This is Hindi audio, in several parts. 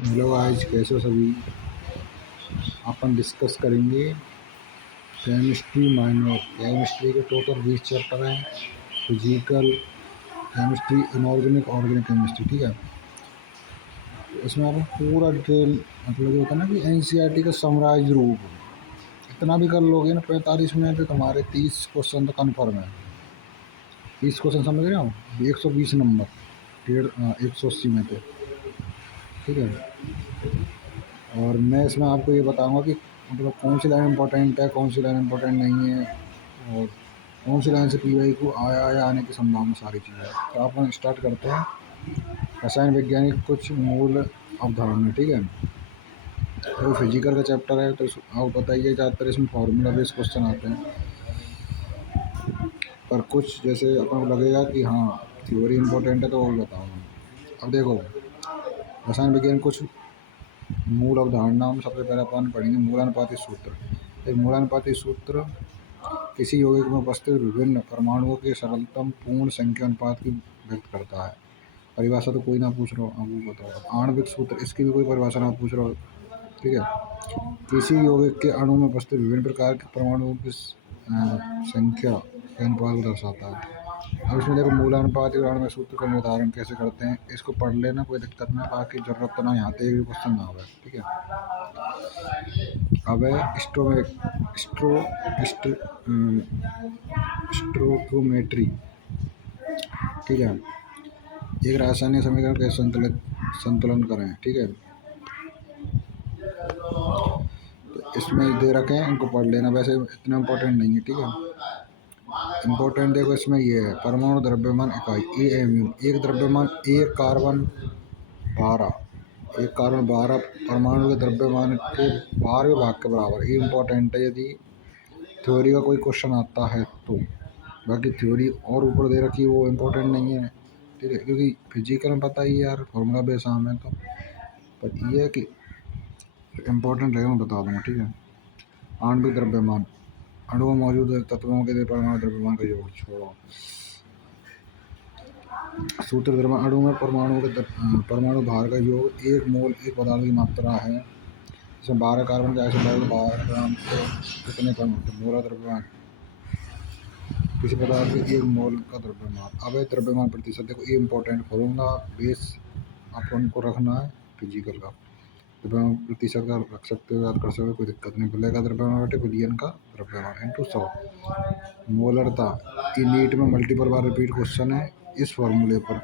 हेलो गाइस, कैसे हो सभी। अपन डिस्कस करेंगे केमिस्ट्री माइनर। केमिस्ट्री के टोटल 20 चैप्टर हैं। Physical chemistry, inorganic, organic chemistry, ठीक है। तो इसमें अपन पूरा डिटेल, मतलब ये होता है ना कि एनसीईआरटी का समराइज रूप, इतना भी कर लोगे ना 45 में, तो तुम्हारे 30 क्वेश्चन तो कन्फर्म है। 30 क्वेश्चन समझ रहे हो, 120 नंबर, 180 में थे, ठीक है। और मैं इसमें आपको ये बताऊंगा कि मतलब कौन सी लाइन इंपॉर्टेंट है, कौन सी लाइन इंपॉर्टेंट नहीं है, और कौन सी लाइन से पीवाई को आया या आने की संभावना, सारी चीज़ें। तो आप हम स्टार्ट करते हैं। रसायन विज्ञान की कुछ मूल अवधारणा, ठीक है। तो फिजिकल का चैप्टर है, तो आपको बताइए ज़्यादातर इसमें फार्मूला बेस्ड क्वेश्चन आते हैं। पर कुछ जैसे अपन को लगेगा कि हाँ थ्योरी इंपॉर्टेंट है, तो वो भी बताऊँगा। अब देखो, रसायन विज्ञान कुछ मूल अवधारणा में सबसे पहले अपन पढ़ेंगे मूलानुपाती सूत्र। एक मूलानुपाती सूत्र किसी यौगिक में उपस्थित विभिन्न परमाणुओं के सरलतम पूर्ण संख्या अनुपात की व्यक्त करता है। परिभाषा तो कोई ना पूछ रहा हो, आप वो बताओ। आणविक सूत्र, इसकी भी कोई परिभाषा ना पूछ रहा हो, ठीक है। किसी यौगिक के अणु में उपस्थित विभिन्न प्रकार के परमाणुओं की संख्या के अनुपात को दर्शाता है। अब इसमें देखो मूलानुपाती और आणविक सूत्र का निर्धारण कैसे करते हैं, इसको पढ़ लेना, कोई दिक्कत नहीं, बाकी जरूरत तो ना यहाँ पे भी क्वेश्चन ना आवे, ठीक है। अब है स्ट्रो स्ट्रो स्टोइकोमेट्री, ठीक है। एक रासायनिक समीकरण कैसे संतुलन करें, ठीक है। तो इसमें दे रखे हैं, इनको पढ़ लेना, वैसे इतना इम्पोर्टेंट नहीं है, ठीक है। इम्पोर्टेंट देखो इसमें ये है, परमाणु द्रव्यमान इकाई AMU, एक द्रव्यमान, एक कार्बन 12, एक कार्बन 12 परमाणु के द्रव्यमान के 12वें भाग के बराबर। ये इम्पोर्टेंट है यदि थ्योरी का कोई क्वेश्चन आता है तो। बाकी थ्योरी और ऊपर दे रखी है वो इम्पोर्टेंट नहीं है, ठीक है, क्योंकि फिजिकल में पता ही है यार, फॉर्मूला बेस आम है तो। पर ये है कि इम्पोर्टेंट रहेगा, मैं बता दूंगा, ठीक है। आणविक द्रव्यमान, अणु में मौजूद तत्वों के परमाणु द्रव्यमान का योग, छोड़ो। सूत्र द्रव्यमान, अणु में परमाणु के परमाणु भार का योग, एक मोल एक पदार्थ की मात्रा है। इसमें 12 कार्बन के आइसोटॉप 12 ग्राम के कितने कण होते हैं। मोलर द्रव्यमान, किसी पदार्थ के एक मोल का द्रव्यमान। अब है द्रव्यमान प्रतिशत, देखो ये इंपॉर्टेंट फॉर्मूला बेस अपन को रखना है फिजिकल का। द्रव्यमान प्रतिशत का रख सकते हो, याद कर सकते हो, कोई दिक्कत नहीं। विलय का द्रव्यमान बटे विलयन का द्रव्यमान इंटू 100। मोलरता, ये नीट में मल्टीपल बार रिपीट क्वेश्चन है इस फॉर्मूले पर।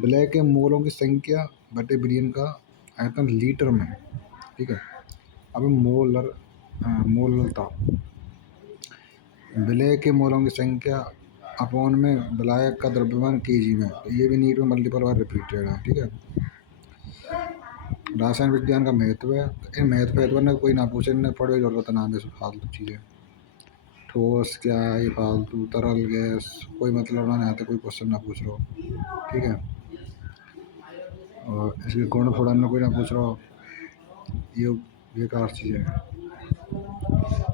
विलय के मोलों की संख्या बटे विलयन का आयतन लीटर में, ठीक है। अब मोलरता, विलय के मोलों की संख्या अपॉन में विलायक का द्रव्यमान केजी में। तो ये भी नीट में मल्टीपल बार रिपीटेड है, ठीक है। रासायन विज्ञान का महत्व है, इन महत्व ने कोई ना पूछे, इन्हें पढ़े जरूरत ना है, फालतू चीज़ें। ठोस क्या है, ये फालतू, तरल गैस, कोई मतलब ना आता, कोई क्वेश्चन ना पूछ रहा हो, ठीक है। और इसके गुण थोड़ा ना कोई ना पूछ रहा हो, ये बेकार चीज़ें हैं।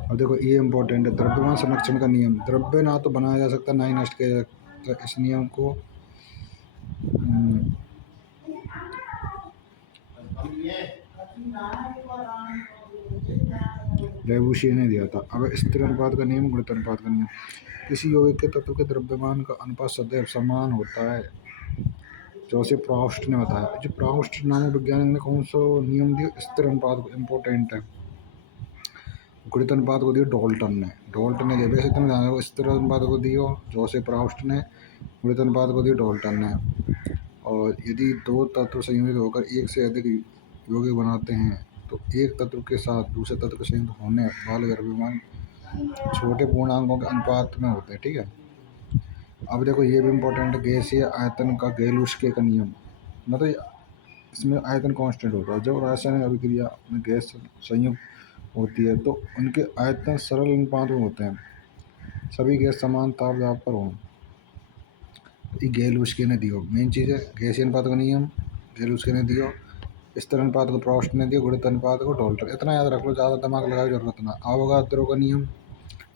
अब देखो ये इम्पोर्टेंट है, द्रव्यमान संरक्षण का नियम। द्रव्य ना तो बनाया जा सकता, ना ही नष्ट किया जा सकता। इस नियम को लेबुशियर ने दिया था। अब स्थिर अनुपात का नियम, गुणित अनुपात का नियम। किसी यौगिक के तत्व के द्रव्यमान का अनुपात सदैव समान होता है, जैसे प्राउस्ट ने बताया। जो प्राउस्ट नामक वैज्ञानिक ने कौन सा नियम दिया, स्थिर अनुपात को, इम्पोर्टेंट है। गुणित अनुपात को दिया डॉल्टन ने, डॉल्टन ने दिया, वैसे तुम जानो स्थिर अनुपात को दियो जोसेफ प्राउस्ट ने, गुणित अनुपात को दिया डॉल्टन ने। और यदि दो तत्व संयोजित होकर एक से अधिक यौगिक बनाते हैं, तो एक तत्व के साथ दूसरे तत्व के संयुक्त होने वाले द्रव्यमान छोटे पूर्णांकों के अनुपात में होते हैं, ठीक है। अब देखो ये भी इम्पोर्टेंट है, गैसीय आयतन का गैलुस्के का नियम। मतलब इसमें आयतन कांस्टेंट होता है। जब रासायनिक अभिक्रिया में गैस संयुक्त होती है तो उनके आयतन सरल अनुपात में होते हैं, सभी गैस समान ताप दाब पर हों। ये गैलुस्के ने दियो, मेन चीज़ है गैसीय अनुपात का नियम, गैलुस्के ने दियो। स्थिर अनुपात को प्राउस्ट ने दिया, गुणित अनुपात को डॉल्टन। इतना याद रख लो, ज़्यादा दिमाग लगाने की जरूरत ना। अवोगाद्रो का नियम,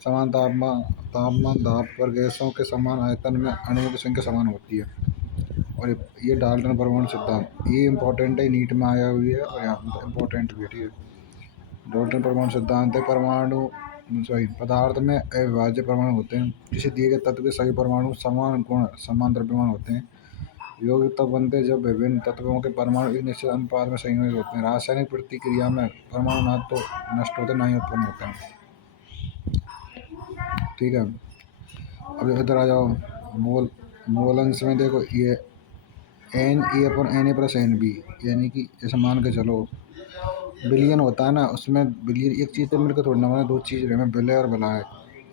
समान तापमान दाब पर गैसों के समान आयतन में अणुओं की संख्या समान होती है। और ये डाल्टन परमाणु सिद्धांत ये इम्पोर्टेंट है, नीट में आया हुई है और यहाँ पर इम्पोर्टेंट भी है, ठीक है। डाल्टन परमाणु सिद्धांत है परमाणु सॉरी पदार्थ में अविभाज्य परमाणु होते हैं। किसी दिए गए तत्व के सभी परमाणु समान गुण समान द्रव्यमान होते हैं। यौगिक तब बनते हैं जब विभिन्न तत्वों के परमाणु एक निश्चित अनुपात में संयोजित होते हैं। रासायनिक प्रतिक्रिया में परमाणु ना तो नष्ट होते ना ही उत्पन्न होते हैं, ठीक है। अब इधर आ जाओ, मोल मोल अंश में देखो ये Na/Na+Nb, यानी कि जैसे मान के चलो बिलियन होता है ना, उसमें बिलियन एक चीज़ तो मिलकर थोड़ी ना बना, दो चीज़ रहे विलय और विलायक।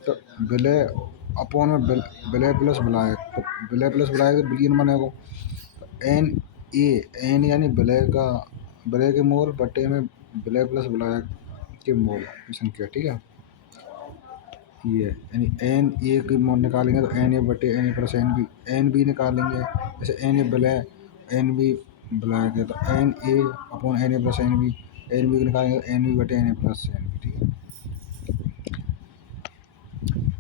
तो विलय अपॉन में विलय प्लस विलायक, तो विलय प्लस विलायक तो बिलियन बनेगा। एन यानी विलय के मोल बटे में विलय प्लस विलायक के मोल की संख्या, ठीक है। ये यानी एन ए की मोल निकालेंगे तो एन ए बटे N A plus N B, N B निकालेंगे जैसे एन ए विलय एन बी विलायक है, तो N A upon N A plus N B, N B निकालेंगे तो एन बी बटे N A plus N B, ठीक है।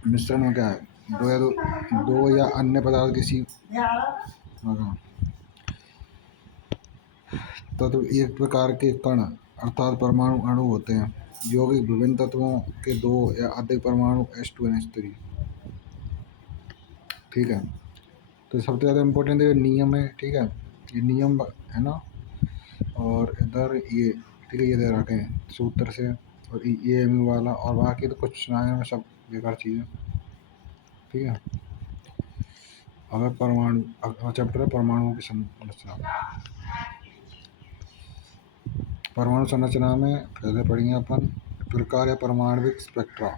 मिश्रण में क्या है, दो या अन्य पदार्थ किसी तत्व एक प्रकार के कण अर्थात परमाणु अणु होते हैं। यौगिक विभिन्न तत्वों के दो या अधिक परमाणु H2NH3, ठीक है। तो सबसे ज़्यादा इम्पोर्टेंट ये नियम है, ठीक है, ये नियम है ना। और इधर ये, ठीक है, ये दे रखे हैं सूत्र से, और ये एम वाला, और बाकी तो कुछ सुनाए में सब बेकार चीज़ें, ठीक है। अगर परमाणु चैप्टर है परमाणुओं की संरचना। परमाणु संरचना में पहले पढ़ेंगे अपन प्रकार या परमाणविक स्पेक्ट्रा,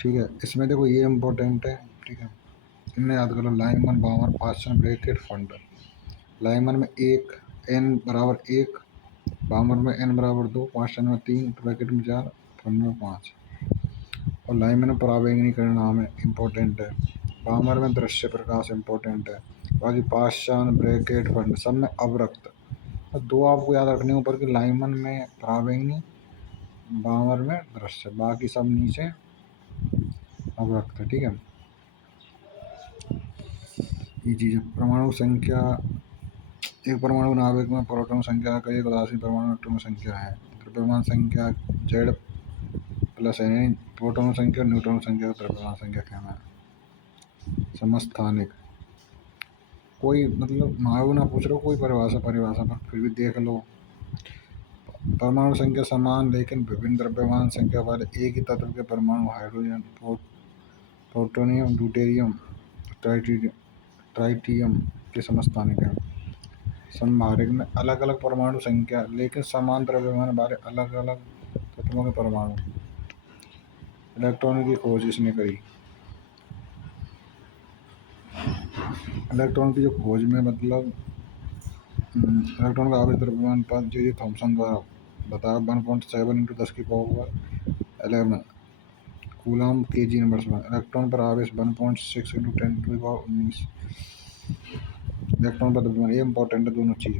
ठीक है। इसमें देखो ये इम्पोर्टेंट है, ठीक है, इन्हें याद करो। Lyman, बामर, Paschen, bracket, fund. Lyman में एक n=1, बामर में n=2, पास्चन में 3, ब्रैकेट में 4, फंड में 5। और लाइमन में परावैंगनीकरण नाम है, इम्पोर्टेंट है। बामर में दृश्य प्रकाश इम्पोर्टेंट है। बाकी पास्चन, ब्रैकेट, फंड सब में अवरक्त। और दो आपको याद रखने ऊपर कि लाइमन में परावैंगनी, बामर में दृश्य, बाकी सब नीचे अवरक्त है, ठीक है। ये चीज़ परमाणु संख्या, एक परमाणु नाभिक में प्रोटॉन संख्या का एक उदासीन परमाणु न्यूट्रॉन संख्या है। द्रव्यमान संख्या Z प्लस है, प्रोटॉन संख्या और न्यूट्रॉन संख्या को द्रव्यमान संख्या कहना है। समस्थानिक, कोई मतलब मालूम ना पूछ रहा कोई परिभाषा पर फिर भी देख लो। परमाणु संख्या समान लेकिन विभिन्न द्रव्यमान संख्या वाले एक ही तत्व के परमाणु हाइड्रोजन, प्लूटोनियम, ड्यूटेरियम, ट्राइटियम के समस्थानिक हैं। समभारिक में अलग अलग परमाणु संख्या लेकिन समान द्रव्यमान वाले अलग अलग तत्वों के परमाणु। इलेक्ट्रॉन की खोज इसने करी। इलेक्ट्रॉन की जो खोज में मतलब इलेक्ट्रॉन का आवेश द्रव्यमान पर जे थॉमसन द्वारा बताया 1.7 × 10⁻11 कूलम kg नंबर। इलेक्ट्रॉन पर आवेश 1.6 × 10⁻19। इलेक्ट्रॉन पर द्रव्यमान, ये इंपॉर्टेंट है दोनों चीज़।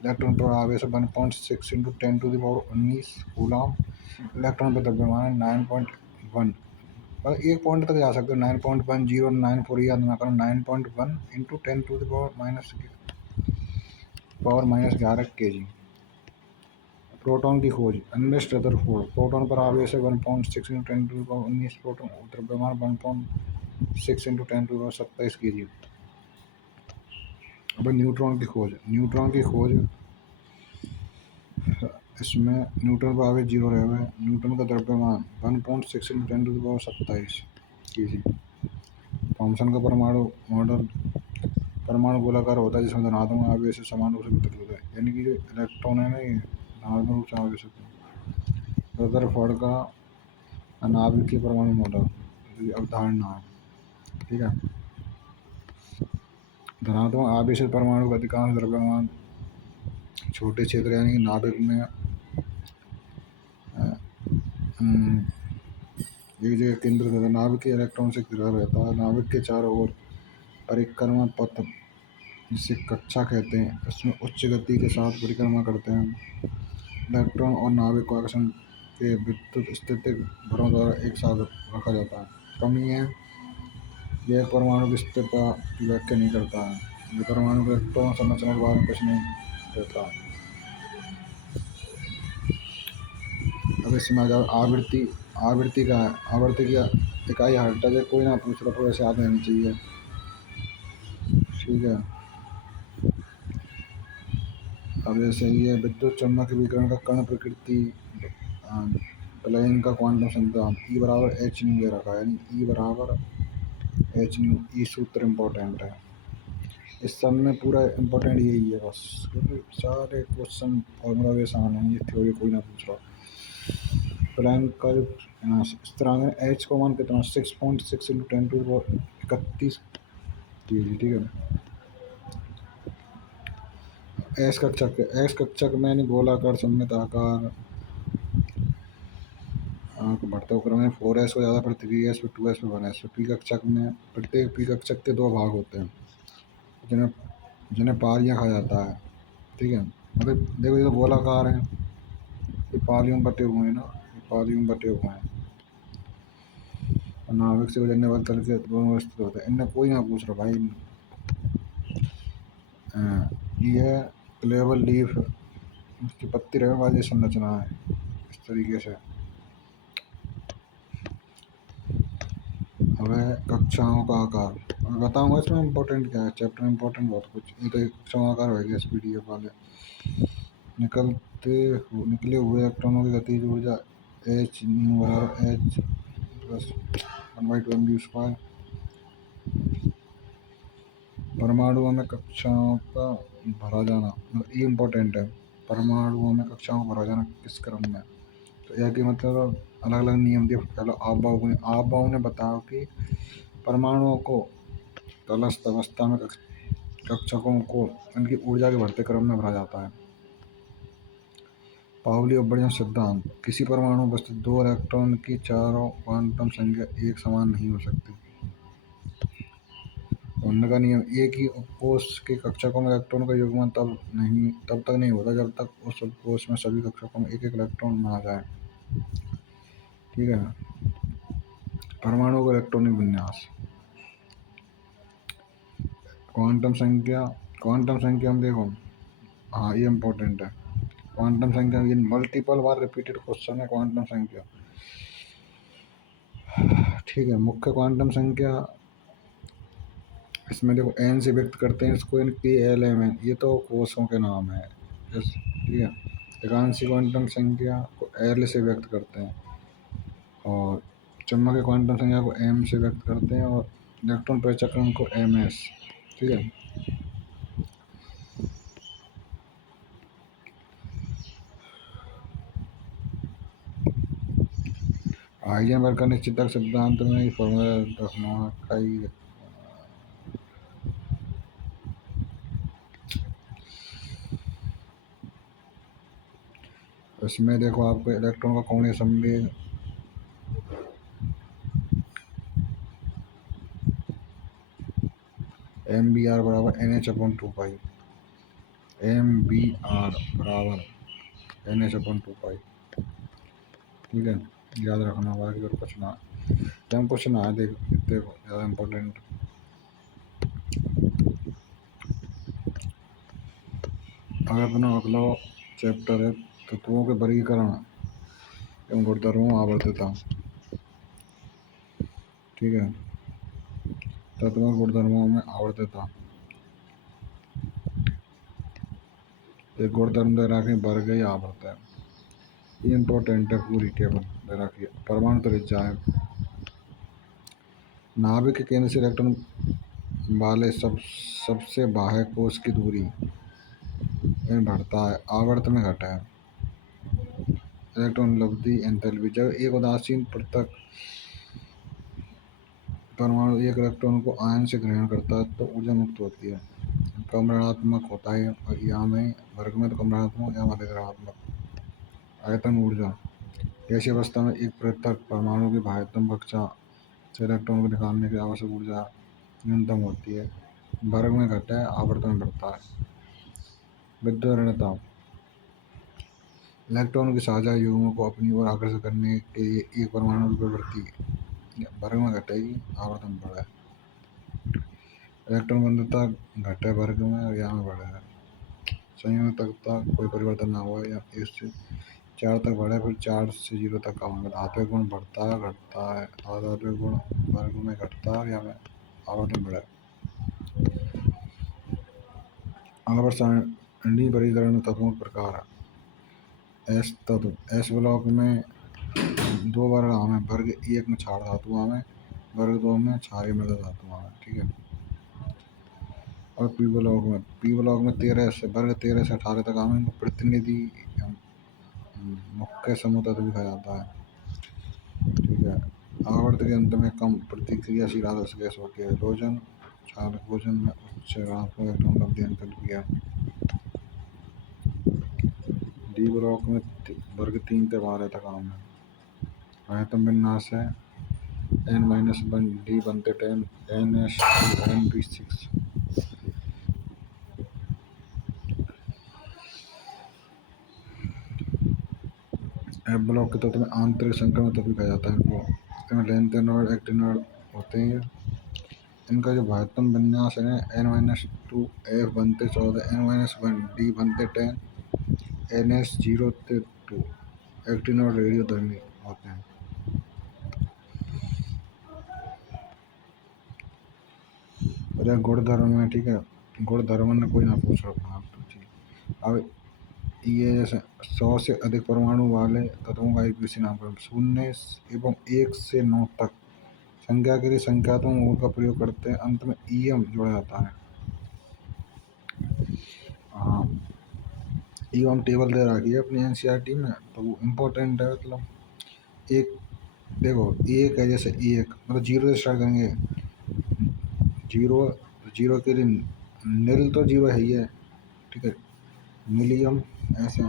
इलेक्ट्रॉन पर आवेश 1.6 × 10⁻19 कूलम। इलेक्ट्रॉन पर द्रव्यमान 9.1, मतलब एक पॉइंट तक जा सकते हो, 9.1094 याद ना करो, 9.1 × 10⁻11 kg। प्रोटॉन की खोज अर्नेस्ट रदरफोर्ड। प्रोटॉन पर आवेश है 1.6 × 10⁻19, प्रोटॉन द्रव्यमान 1.6 × 10⁻27 kg। अब न्यूट्रॉन की खोज, इसमें न्यूट्रॉन पर आवेश 0 रहे हुए। न्यूट्रॉन का द्रव्यमान 1.6 × 10⁻27 kg। थॉमसन का परमाणु मॉडल, परमाणु गोलाकार होता है जिसमें धनात्मक आवेश समान रूप से वितरित होता है, यानी कि जो इलेक्ट्रॉन है ना ये धनात्मक रूप से आवेश होता है। रदरफोर्ड का नाभिकीय परमाणु मॉडल अवधारणा है, ठीक है। धनात्मक आवेशित परमाणु का अधिकांश द्रव्यमान छोटे क्षेत्र यानी कि नाभिक में एक जगह केंद्रित होता है। नाभिक के इलेक्ट्रॉन से घिरा रहता है। नाभिक के चारों ओर परिक्रमा पथ जिसे कक्षा कहते हैं, उसमें उच्च गति के साथ परिक्रमा करते हैं। इलेक्ट्रॉन और नाभिक को आकर्षण के विद्युत स्थितिक बलों द्वारा एक साथ रखा जाता है। कमी है ये एक परमाणु की स्थिरता की व्याख्या नहीं करता है। ये परमाणु के इलेक्ट्रॉन संरचना के बारे में कुछ नहीं कहता। अब इसमें आ जाओ आवृत्ति। आवृत्ति का है, आवृत्ति की इकाई हर्ट्ज है। कोई ना पूछ रहा तो वैसे याद रहनी चाहिए। ठीक है। अब जैसे ये विद्युत चुम्बक विकिरण का कण प्रकृति, प्लैंक का क्वांटम सिद्धांत, ई बराबर एच न्यू दे रखा है, यानी ई बराबर एच न्यू। ई सूत्र इम्पोर्टेंट है इस सब में, पूरा इम्पोर्टेंट यही है बस, क्योंकि सारे क्वेश्चन फॉर्मूला के आसान हैं, ये थ्योरी कोई ना पूछ रहा। प्लैंक का जो स्थिरांक है एच को मान कितना 6.6 इंटू 10⁻31 ठीक है। एस कक्षक में यानी गोलाकार सममित आकार बढ़ते क्रम में 4s को ज़्यादा पर 3s पर 2s पर 1s पर। पी कक्षक में प्रत्येक पी कक्षक के दो भाग होते हैं जिन्हें जिन्हें पारियाँ कहा जाता है। ठीक है, मतलब देखो ये तो गोलाकार है, ये पारियों में बटे हुए हैं ना, ये पारियों में बटे हुए हैं। नाभिक से गुजरने वाले तल के दोनों स्थित होते हैं। इनमें कोई ना पूछ रहा भाई। ये क्लेवर लीफ, इसकी पत्ती रहने वाली संरचना है इस तरीके से। अब है कक्षाओं का आकार, मैं बताऊंगा इसमें इम्पोर्टेंट क्या है, चैप्टर में इम्पोर्टेंट बहुत कुछ। ये तो कक्षाओं का आकार हो गया एसपीडीएफ वाले। निकले हुए इलेक्ट्रॉनों की गतिज ऊर्जा एच न्यू बराबर एच प्लस 1/2 mv²। परमाणुओं में कक्षाओं का भरा जाना, मतलब ये इम्पोर्टेंट है। परमाणुओं में कक्षाओं का भरा जाना किस क्रम में, तो यह कि मतलब अलग अलग नियम दिए। पहले आप बाबू ने बताया कि परमाणुओं को तटस्थ अवस्था में कक्षकों को उनकी ऊर्जा के बढ़ते क्रम में भरा जाता है। पाउली अपवर्जन सिद्धांत, किसी परमाणु में उपस्थित दो इलेक्ट्रॉन की चारों क्वांटम संख्या एक समान नहीं हो सकती। उनका नियम, एक ही उपकोष के कक्षकों में इलेक्ट्रॉन का युग्मन तब तक नहीं होता जब तक उस उपकोष में सभी कक्षकों में एक एक इलेक्ट्रॉन ना आ जाए। ठीक है। परमाणु का इलेक्ट्रॉनिक विन्यास, क्वांटम संख्या हम देखो, हाँ ये इम्पोर्टेंट है। क्वांटम संख्या ये मल्टीपल बार रिपीटेड क्वेश्चन है क्वांटम संख्या। ठीक है, मुख्य क्वांटम संख्या इसमें देखो एन से व्यक्त करते हैं इसको, KLMN, ये तो कोषों के नाम है। ठीक है, एकांशी क्वांटम संख्या को एल से व्यक्त करते हैं, और चुंबकीय क्वांटम संख्या को एम से व्यक्त करते हैं, और इलेक्ट्रॉन परिचक्रण को MS। ठीक है। हाइजेनबर्ग का निश्चितता सिद्धांत में फॉर्मूला रखना कई, इसमें देखो आपको इलेक्ट्रॉन का कोणीय संवेग MBR बराबर NH/2π, MBR बराबर NH/2π। ठीक है, याद रखना, बाकी और कुछ ना, जब कुछ ना है देखो ज़्यादा इम्पोर्टेंट। अब अपना अगला चैप्टर है तत्वों के वर्गीकरण एवं गुणधर्मों आवर्तता। ठीक है, तत्वों के गुणधर्मों में आवर्तता, एक गुणधर्म दे रखी वर्ग या आवर्त है, ये इम्पोर्टेंट है। पूरी टेबल दे रखी है। परमाणु त्रिज्या है, नाभिक के केंद्र से इलेक्ट्रॉन वाले सबसे बाह्य कोश की दूरी में बढ़ता है, आवर्त में घटा है। इलेक्ट्रॉन लब्धि एंथैल्पी, जब एक उदासीन पृथक परमाणु एक इलेक्ट्रॉन को आयन से ग्रहण करता है तो ऊर्जा मुक्त होती है, कम ऋणात्मक होता है, और यहाँ में वर्ग में तो कम ऋणात्मक, यहाँ अधिक ऋणात्मक। आयतन ऊर्जा, ऐसी अवस्था में एक पृथक परमाणु की बाह्यतम कक्षा से इलेक्ट्रॉन को निकालने की आवश्यक ऊर्जा न्यूनतम होती है, वर्ग में घटता है, आवर्तन में बढ़ता है। विद्युत ऋणता, इलेक्ट्रॉन की साझा युग्मों को अपनी ओर आकर्षित करने के लिए एक परमाणु की प्रवृत्ति वर्ग में घटेगी, आवर्तन बढ़ा है। इलेक्ट्रॉन बंधुता घटे वर्ग में और यहाँ बढ़े है। संयोग तक कोई परिवर्तन ना हुआ या एक से 4 तक बढ़े, फिर 4 से 0 तक कम होगा। धात्विक गुण बढ़ता है घटता है, अधात्विक गुण वर्ग में घटता है या में आवर्तन बढ़े। आवर्त सारणी वर्गीकरण तत्वों के प्रकार है। एस तत्व, एस ब्लॉक में 2 वर्ग आम है, वर्ग 1 में क्षार धातु आम है, वर्ग 2 में क्षारीय मृदा धातु आम है। ठीक है। और पी ब्लॉक में 13 से वर्ग 13 से 18 तक आम है, इनको प्रतिनिधि मुख्य समूह तत्व भी कहा जाता है। ठीक है। आवर्त के अंत में कम प्रतिक्रियाशील आदर्श गैस होती है। हाइड्रोजन चालक भोजन में उच्च ऋणात्मक इलेक्ट्रॉन लब्धि एंथैल्पी है। डी ब्लॉक में वर्ग 3 से 12 तक आम है। आयतन विन्यास है n-1 डी बनते 10 NH2NB6। एफ ब्लॉक के तत्व में आंतरिक संक्रमण तत्व कहा जाता है इनको। इसमें लेंथेनॉइड एक्टिनॉइड होते हैं। इनका जो आयतन विन्यास है n-2 F बनते 14 n-1 D बनते 10 NH0 से 2 एक्टिनॉइड रेडियोधर्मी होते हैं। और गुणधर्म में, ठीक है, गुणधर्म में कोई ना पूछ रहा। अब ये जैसे 100 से अधिक परमाणु वाले तत्वों का एक विशेष नामकरण 0 एवं 1 से 9 तक संख्या के लिए संख्यात्मक मोड का प्रयोग करते हैं। अंत में ईएम जोड़ा जाता है। हाँ, ईएम टेबल दे रखी है अपनी एनसीईआरटी में, तो वो इम्पोर्टेंट है। मतलब एक देखो, एक है जैसे एक मतलब 0 से स्टार्ट करेंगे, जीरो के लिए नील तो 0 है ही है। ठीक है। मिलियम ऐसे,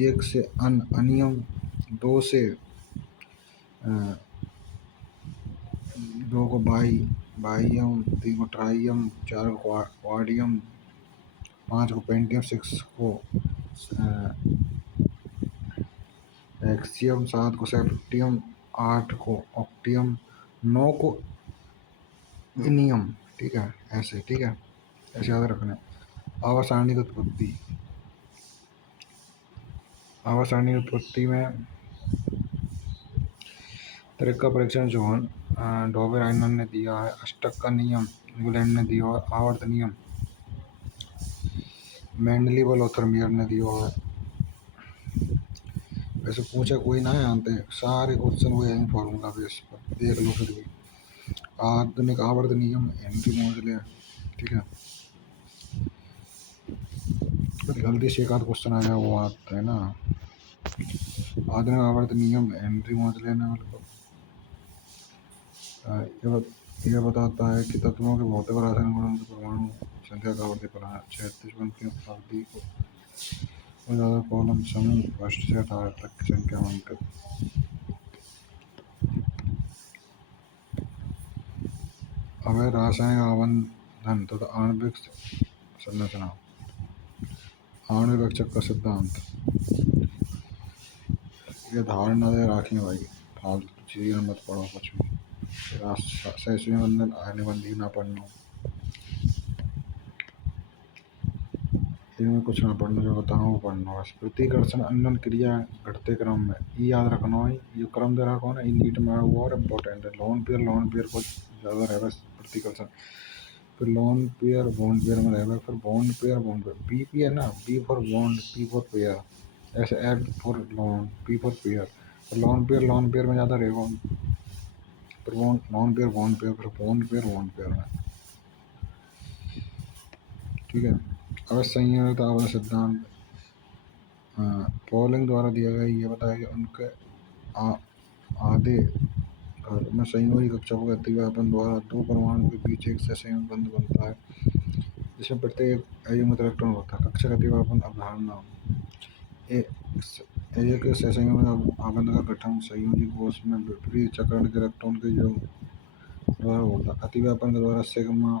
1 से अनियम, 2 से 2 को बाइयम, 3 को ट्राइयम, 4 को क्वाडियम, 5 को पेंटियम, 6 को एक्सियम, 7 को सेप्टियम, 8 को ऑक्टियम, 9 को इनियम। ठीक है, ऐसे। ठीक है, ऐसे याद रखना। आवर्त सारणी की उत्पत्ति में त्रिक का परीक्षण जोहन डॉबेराइनर ने दिया है। अष्टक का नियम इंग्लैंड ने दिया है। आवर्त नियम मेंडलीवल और थर्मियर ने दिया है। वैसे पूछा कोई ना है आते सारे क्वेश्चन वो यही फॉर्मूला बेस पर देख लो फिर भी। आधुनिक आवर्त नियम हेनरी मोजले। ठीक है, जल्दी से एक आध क्वेश्चन आ जाए वो आता है ना। आधुनिक आवर्त नियम हेनरी मोजले ने यह बताता है कि तत्वों के भौतिक और रासायनिक गुणों के परमाणु संख्या का आवर्ती फलन 36 की अवधि को ज़्यादा कॉलम समूह फर्स्ट से 18 तक की संख्या अंकित। अब रासायनिक आबंधन तथा आणविक संरचना, आणविक रक्षक का सिद्धांत। ये धारणा दे राखी भाई, फालतू चीज़ें मत पढ़ो कुछ भी। सहस्री बंधन आयनिबंधी ना पढ़ना, इनमें कुछ ना पढ़ना, जो बताऊँ वो पढ़ना बस। प्रतिकर्षण अन्य क्रिया घटते क्रम में, ये याद रखना है। ये क्रम दे रखा है ना, ये नीट में और इम्पोर्टेंट है। लोन पेयर को ज़्यादा रहेगा प्रतिकर्षण, फिर लोन पेयर बॉन्ड पेयर में रहेगा, फिर बॉन्ड पेयर बी है ना, B for bond, P for pair, ऐसे L for lone, P for pair. तो लोन पेयर में ज़्यादा रहेगा, फिर लोन पेयर बॉन्ड पेयर, फिर बॉन्ड पेयर में। ठीक है। अब संयोजित आवर्त सिद्धांत पॉलिंग द्वारा दिया गया। ये बताया कि उनके आधे घर में संयोजी कक्षा को अतिव्यापन द्वारा 2 परमाणु के बीच एक ससंयोजक बंध बनता है, जिसमें प्रत्येक अयुग्मित इलेक्ट्रॉन होता है। कक्षा अतिव्यापन अवधारणा, एक ससंयोजक आबंध का गठन संयोजी कोश में विपरीत चक्रण के इलेक्ट्रॉन के योग द्वारा होता है। अतिव्यापन के द्वारा सिग्मा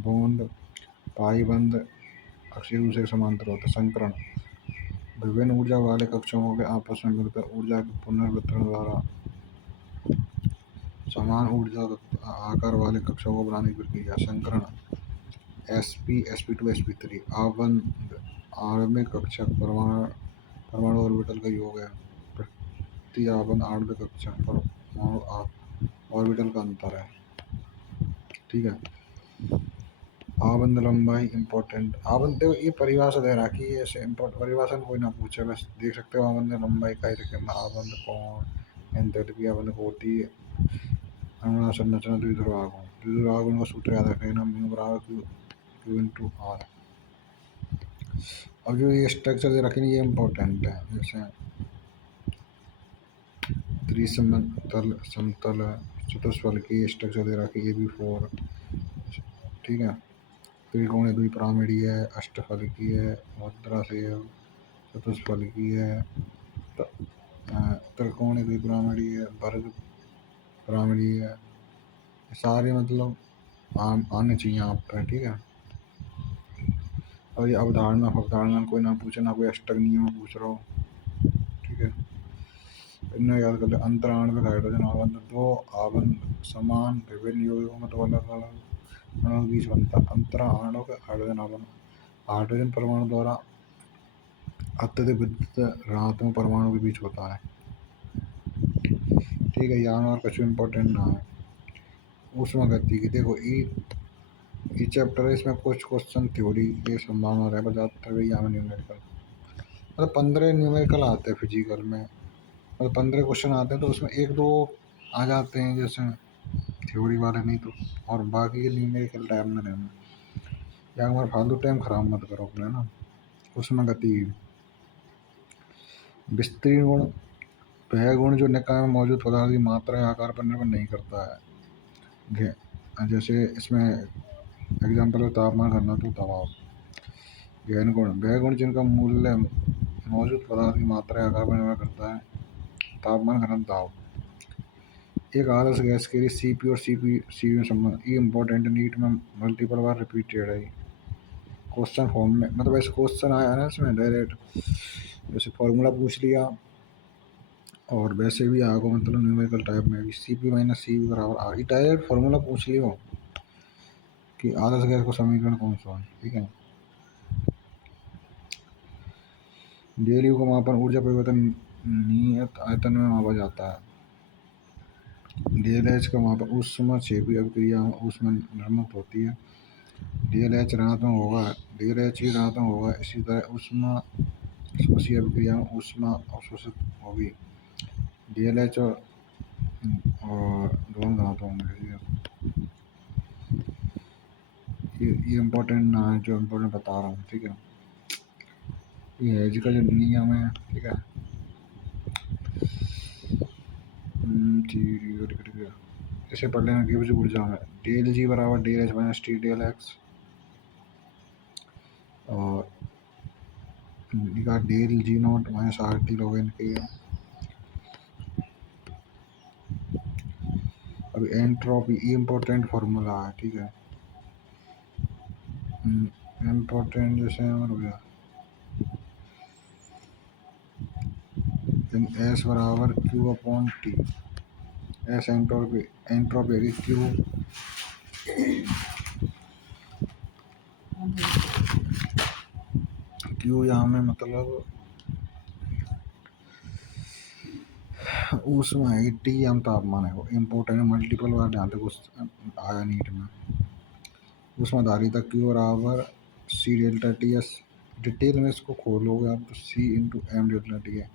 बॉन्ड पाई बंध अक्षीय रूप से समांतर होता है। संकरण, विभिन्न ऊर्जा वाले कक्षाओं के आपस में मिलकर ऊर्जा के पुनर्वितरण द्वारा समान ऊर्जा आकार वाले कक्षों को बनाने की प्रक्रिया। संकरण sp2 sp3 आबंध आणविक कक्षा परमाणु ऑर्बिटल का योग है। प्रति आबंध आणविक कक्षा परमाणु ऑर्बिटल का अंतर है। ठीक है। आबंध लंबाई इम्पोर्टेंट। आबंध देखो ये परिभाषा दे रखी है, ऐसे परिभाषा कोई ना पूछे, बस देख सकते हो आबंध लंबाई का ही आबंध कोण एंथैल्पी आबंध कोटि अनुनाद संरचना द्विध्रुव आघूर्ण का सूत्र याद रखना म्यू बराबर क्यू इनटू आर। अब जो ये स्ट्रक्चर दे रखे ये इम्पोर्टेंट है, जैसे त्रिसमतल समतल चतुष्फल की स्ट्रक्चर दे रखी ए बी 4। ठीक है। त्रिकोणीय द्विपिरामिडीय है, अष्टफलकीय है, मुद्रासेय चतुष्फलकीय है, त्रिकोणीय द्विपिरामिडीय है, वर्ग पिरामिडीय है, सारे मतलब आने चाहिए आप पर। ठीक है। और ये अवधारणा कोई ना पूछे, ना कोई अष्टक नियम पूछ रहा हो। ठीक है। इन्हें याद कर ले। अंतर आणविक हाइड्रोजन आबंध दो आबंध समान विभिन्न यौगिकों में दो अलग अलग अणुओं के बीच बनता। अंतर आणविक हाइड्रोजन आबंध हाइड्रोजन परमाणु द्वारा अत्यधिक विद्युत ऋणात्मक परमाणु के बीच होता है। ठीक है। यहाँ और कुछ इम्पोर्टेंट ना है। ऊष्मा गति की देखो ई चैप्टर है, इसमें कुछ क्वेश्चन थ्योरी के संभावना रहे, पर ज़्यादातर वही यहाँ न्यूमेरिकल मतलब 15 न्यूमेरिकल आते हैं फिजिकल में, मतलब 15 क्वेश्चन आते हैं, तो उसमें एक दो आ जाते हैं जैसे थ्योरी वाले, नहीं तो और बाकी के न्यूमेरिकल टाइम में रहना। या हमारा फालतू टाइम खराब मत करो अपने ना। उसमें गति विस्तीर्ण गुण वह गुण जो निकाय में मौजूद पदार्थ की मात्रा या आकार पर निर्भर नहीं करता है। जैसे इसमें एग्जाम्पल है तापमान करना तो दबाव। गहन गुण वह गुण जिनका मूल्य मौजूद पदार्थ की मात्रा या आकार पर निर्भर करता है। तापमान घनत्व दाब। एक आदर्श गैस के लिए सीपी और सीवी में संबंध ये इम्पोर्टेंट नीट में मल्टीपल बार रिपीटेड है। क्वेश्चन फॉर्म में मतलब ऐसे क्वेश्चन आया ना इसमें डायरेक्ट, जैसे फॉर्मूला पूछ लिया और वैसे भी आगो मतलब न्यूमेरिकल टाइप में भी सीपी माइनस सीवी बराबर आर, ये डायरेक्ट फॉर्मूला पूछ लियो कि आदर्श गैस को समीकरण कौन सा है। ठीक है। डेली को मापन ऊर्जा परिवर्तन नियत आयतन में मापा जाता है। डीएलएच का मापन ऊष्मा क्षेपी अभिक्रिया में ऊष्मा निर्मित होती है। डीएलएच ऋणात्मक होगा, डीएलएच ही ऋणात्मक होगा, इसी तरह ऊष्मा शोषी अभिक्रिया में ऊष्मा अवशोषित होगी। डीएलएच और दोनों धनात्मक होंगे। ये इम्पोर्टेंट ना है, जो इम्पोर्टेंट बता रहा हूँ। ठीक है। ये है इसका जो नियम है। ठीक है। इसे पढ़ लेना कि मुझे ऊर्जा में डेल जी बराबर del H minus T del X और del G not minus R T log N K. अब एंट्रोपी इम्पोर्टेंट फार्मूला है। ठीक है। इम्पोर्टेंट जैसे हो गया एस बराबर Q upon T. S entropy entropy Q यहाँ में मतलब ऊष्मा है, टी हम तापमान है। वो इम्पोर्टेंट मल्टीपल बार ध्यान तक आया नीट में। ऊष्माधारिता क्यू बराबर C delta T S. Detail में इसको खोलोगे आप तो C into M delta T है।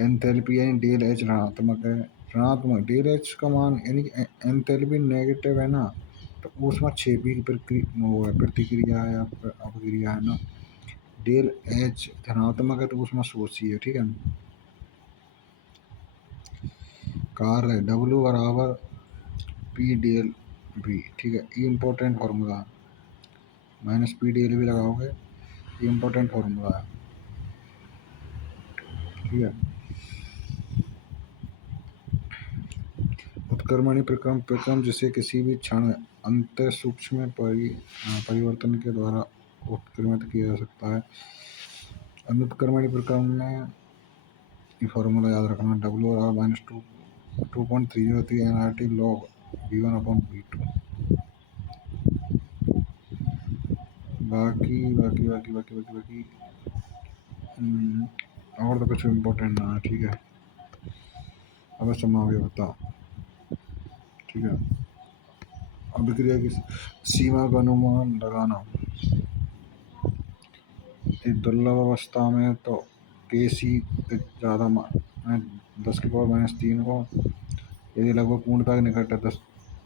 एंथैल्पी यानी डेल एच ऋणात्मक है, ऋणात्मक डेल एच का मान यानी कि एंथैल्पी नेगेटिव है ना, तो ऊष्मा क्षेपी की प्रतिक्रिया है या अपक्रिया है ना। डेल एच धनात्मक है तो ऊष्मा शोषी है। ठीक है। कार्य डब्ल्यू बराबर पी डेल बी। ठीक है। ये important formula minus P del भी लगाओगे, ये इम्पोर्टेंट फार्मूला है। ठीक है। उत्क्रमणी प्रक्रम जिसे किसी भी क्षण अंत सूक्ष्म परिवर्तन के द्वारा उत्क्रमित किया जा सकता है। अनुत्क्रमणी प्रक्रम में ये फार्मूला याद रखना डब्ल्यू बराबर minus two 2.303 nRT log V1/V2। बाकी बाकी बाकी बाकी बाकी बाकी और तो कुछ इम्पोर्टेंट ना है, ठीक है। अब समावे होता, ठीक है। अभिक्रिया की सीमा का अनुमान लगाना। दुर्लभ अवस्था में तो के सी ज़्यादा 10⁻³ को, यदि लगभग पूर्णता के निकट है 10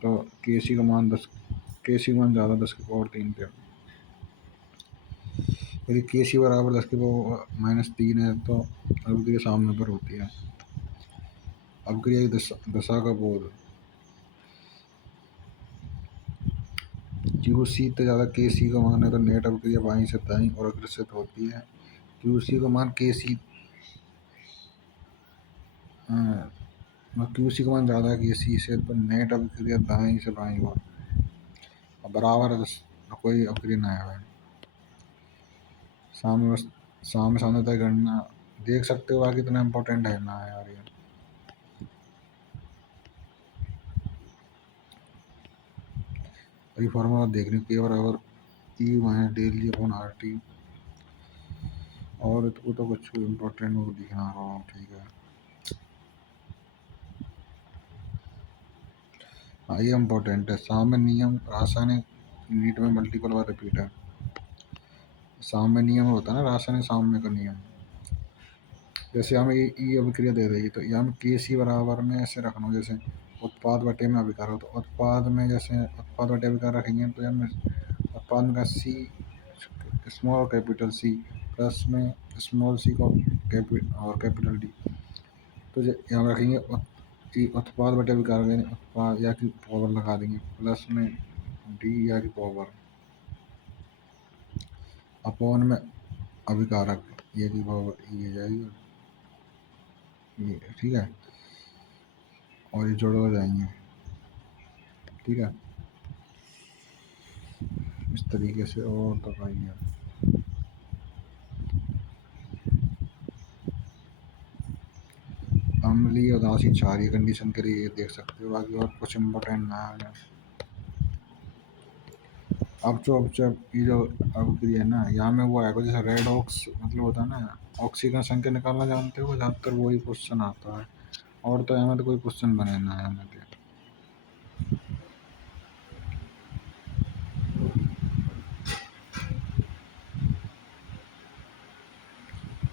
तो के सी का मान 10, के सी का मान ज़्यादा 10⁻³ पे। यदि के सी बराबर 10⁻³ है तो अभिक्रिया सामने पर होती है। अभिक्रिया की दशा का बोध। क्यू सी से ज़्यादा के सी का मान है तो नेट अभिक्रिया बाईं से दाईं और अग्रसित होती है। क्यू सी का मान के सी क्यू सी का मान ज़्यादा है के सी से तो नेट अभिक्रिया दाईं से बाईं और बराबर है तो कोई अभिक्रिया ना है। साम्य साम्यता की गणना देख सकते हो, कितना इम्पोर्टेंट है ना यार ये। अभी फॉर्मूला देखने के बराबर ई माइनस डेल जी अपॉन आर टी, और इसको तो कुछ इम्पोर्टेंट वो दिखना रहा, ठीक है। हाँ ये इम्पोर्टेंट है। साम्य नियम रासायनिक यूनिट में मल्टीपल बार रिपीट है। साम्य नियम होता है ना, रासायनिक साम्य का नियम। जैसे हमें ई अभिक्रिया दे रही है तो यहाँ के सी बराबर में ऐसे रखना, जैसे उत्पाद बटे में अभिकार हो तो उत्पाद में जैसे उत्पाद बटे अभिकार रखेंगे तो यहाँ उत्पाद का C small capital C plus में स्मॉल सी को और कैपिटल डी, तो यहाँ रखेंगे उत्पाद बटे अभिकार उत्पाद या की पावर लगा देंगे प्लस में डी या की पावर अपॉन में अभिकारक ये की पावर ये जाएगी ये, ठीक है। और ये जोड़ हो जाएंगे, ठीक है, इस तरीके से। और दबाइए अम्लीय उदासी क्षारीय कंडीशन के लिए ये देख सकते हो, बाकी और कुछ इम्पोर्टेंट ना है। अब ये जो अभिक्रिया है ना, यहाँ में वो आएगा जैसे रेडॉक्स मतलब होता है ना, ऑक्सीजन संख्या निकालना जानते हो, ज़्यादातर वही क्वेश्चन आता है। और तो यहाँ तो कोई क्वेश्चन बने ना है हमें।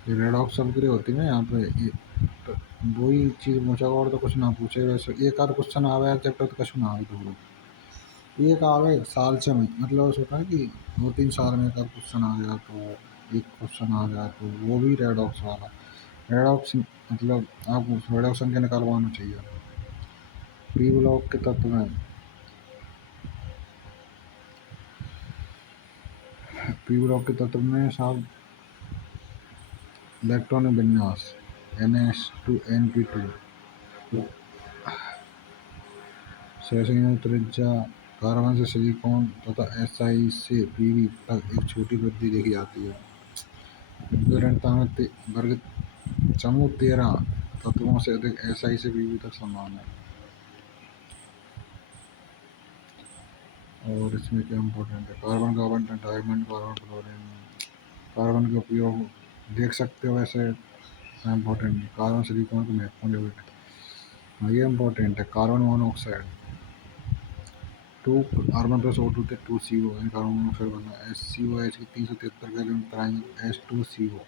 ये रेडॉक्स अभिक्रिया होती है ना यहाँ पे, ये तो वही चीज़ पूछा और तो कुछ ना पूछे। वैसे एक आध क्वेश्चन आवे चैप्टर तो कुछ ना आवे, तो एक आवे साल से में मतलब होता है कि 2-3 साल में एक आध क्वेश्चन आ गया तो एक क्वेश्चन आ गया तो वो भी रेडॉक्स वाला। रेडॉक्स मतलब आपको रेडॉक्स संख्या निकालवाना चाहिए। पी ब्लॉक के तत्व में साहब इलेक्ट्रॉन विन्यास NS2 NP2 सेशन त्रिज्या कार्बन से सिलिकॉन तथा SI से PV तक एक छोटी वृद्धि देखी जाती है। विवरणता में वर्ग समूह 13 तत्वों से अधिक SI से PV तक समान है। और इसमें क्या इम्पोर्टेंट है, carbon carbon diamond carbon chlorine, carbon का उपयोग देख सकते हो वैसे इम्पोर्टेंट। कार्बन सिलिकॉन को महत्वपूर्ण लेवल, हाँ ये इम्पोर्टेंट है। Carbon monoxide 2 carbon plus O2 थे 2CO कार्बन मोनोऑक्साइड बना। SCOH की 373 कैलोरी कराएंगे H2CO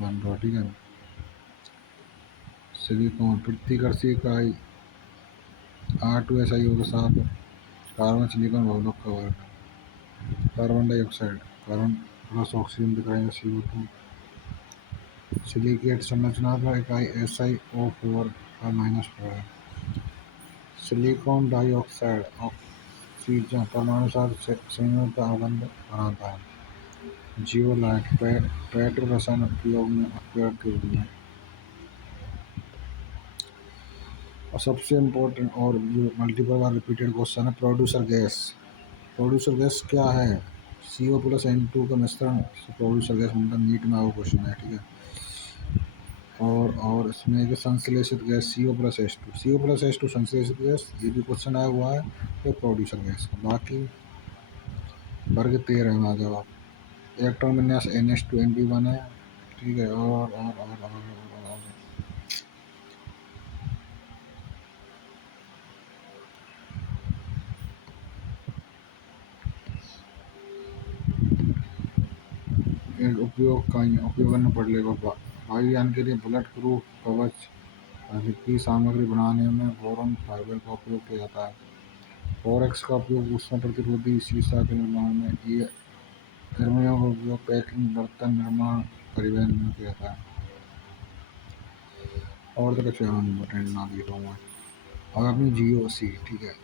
बन रहा, ठीक है। सिलिकॉन प्रतिकर्षी इकाई R2SiO के साथ कार्बन सिलिकॉन बहुलक का वर्ग है। Carbon dioxide carbon plus oxygen दिखाएंगे CO2। सिलिकेट संरचनात्मक इकाई SiO4 का -4 है। सिलिकॉन डाइऑक्साइड ऑक्सीजन परमाणु साथ संयुक्त आबंध बनाता है। जियोलाइट पेट्रो रसायन उपयोग में अपव्यय के रूप में। और सबसे इम्पोर्टेंट और जो मल्टीपल बार रिपीटेड क्वेश्चन है, प्रोड्यूसर गैस क्या है? CO+N2 का मिश्रण प्रोड्यूसर गैस मतलब नीट में वो क्वेश्चन है, ठीक है। और इसमें जो संश्लेषित गैस CO+H2 संश्लेषित गैस, ये भी क्वेश्चन आया हुआ है। तो प्रोड्यूसर गैस का बाकी वर्ग 13 में आ जवाब। इलेक्ट्रॉन विन्यास NH2 NP1 है। ठीक है। और एक उपयोग करना पड़ लेगा। वायुयान के लिए बुलेट प्रूफ कवच की सामग्री बनाने में बोरॉन फाइबर का उपयोग किया जाता है। बोरेक्स का उपयोग ऊष्मा प्रतिरोधी शीशा के निर्माण में, ये एल्युमिनियम का उपयोग पैकिंग, बर्तन निर्माण, परिवहन में किया जाता है। और तो कुछ इम्पोर्टेंट ना लिख रहा हूँ मैं। और अपनी GOC, ठीक है,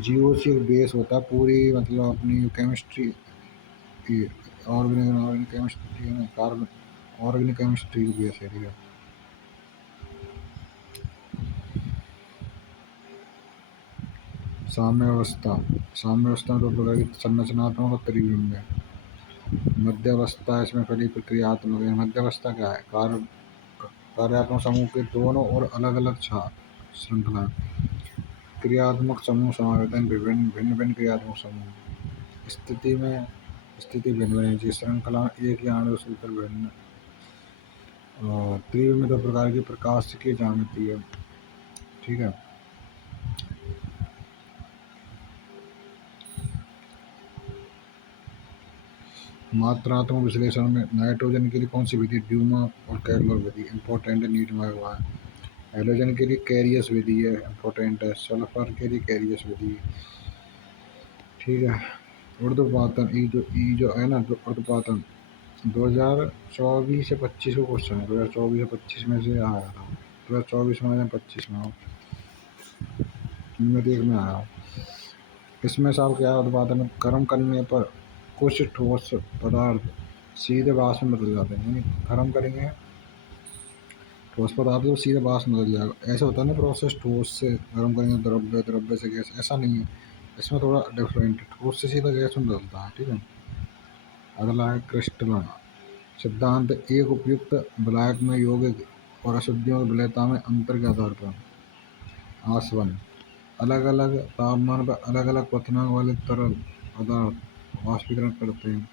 GOC एक बेस होता है पूरी, मतलब अपनी केमिस्ट्री की, ऑर्गेनिक केमिस्ट्री है ना, कार्बन ऑर्गेनिक केमिस्ट्री की बेस है। ठीक है। साम्यावस्था में दो प्रकार की संरचनात्मक और त्रिविम है। मध्यावस्था इसमें कड़ी प्रक्रियात्मक है। मध्यावस्था क्या है? कार्यात्मक समूह के दोनों और अलग अलग श्रृंखला। क्रियात्मक समूह समावेश भिन्न भिन्न क्रियात्मक समूह। स्थिति भिन्न भिन्न श्रृंखला एक या आणविक सूत्र भिन्न। और त्रिविम में दो प्रकार की प्रकाश की ज्यामिति है। ठीक है। मात्रात्मक विश्लेषण में नाइट्रोजन के लिए कौन सी विधि? ड्यूमा और कैरलर विधि इंपॉर्टेंट है, नीट में हुआ है। हाइड्रोजन के लिए कैरियस विधि है, इंपॉर्टेंट है। सल्फर के लिए कैरियस विधि। ठीक है। ऊर्ध्वपातन जो है ना, ऊर्ध्वपातन 2024 से 25 को क्वेश्चन है। 2024 से 25 में से आया था। 2024 में आया, 25 में हो, इनमें देख में आया। इसमें सब क्या है? ऊर्ध्वपातन गर्म करने पर कुछ ठोस पदार्थ सीधे वाष्प में बदल जाते हैं। यानी गर्म करेंगे ठोस पदार्थ तो सीधे वाष्प में बदल जाएगा। ऐसा होता है ना प्रोसेस, ठोस से गर्म करेंगे द्रव्य, द्रव्य से गैस, ऐसा नहीं है। इसमें थोड़ा डिफरेंट, ठोस से सीधा गैस में बदलता है। ठीक है। अगला है क्रिस्टलन सिद्धांत। एक उपयुक्त विलायक में यौगिक और अशुद्धियों की विलयता में अंतर के आधार पर आसवन अलग अलग तापमान पर अलग अलग क्वथनांक वाले तरल पदार्थ वाष्पीकरण करते हैं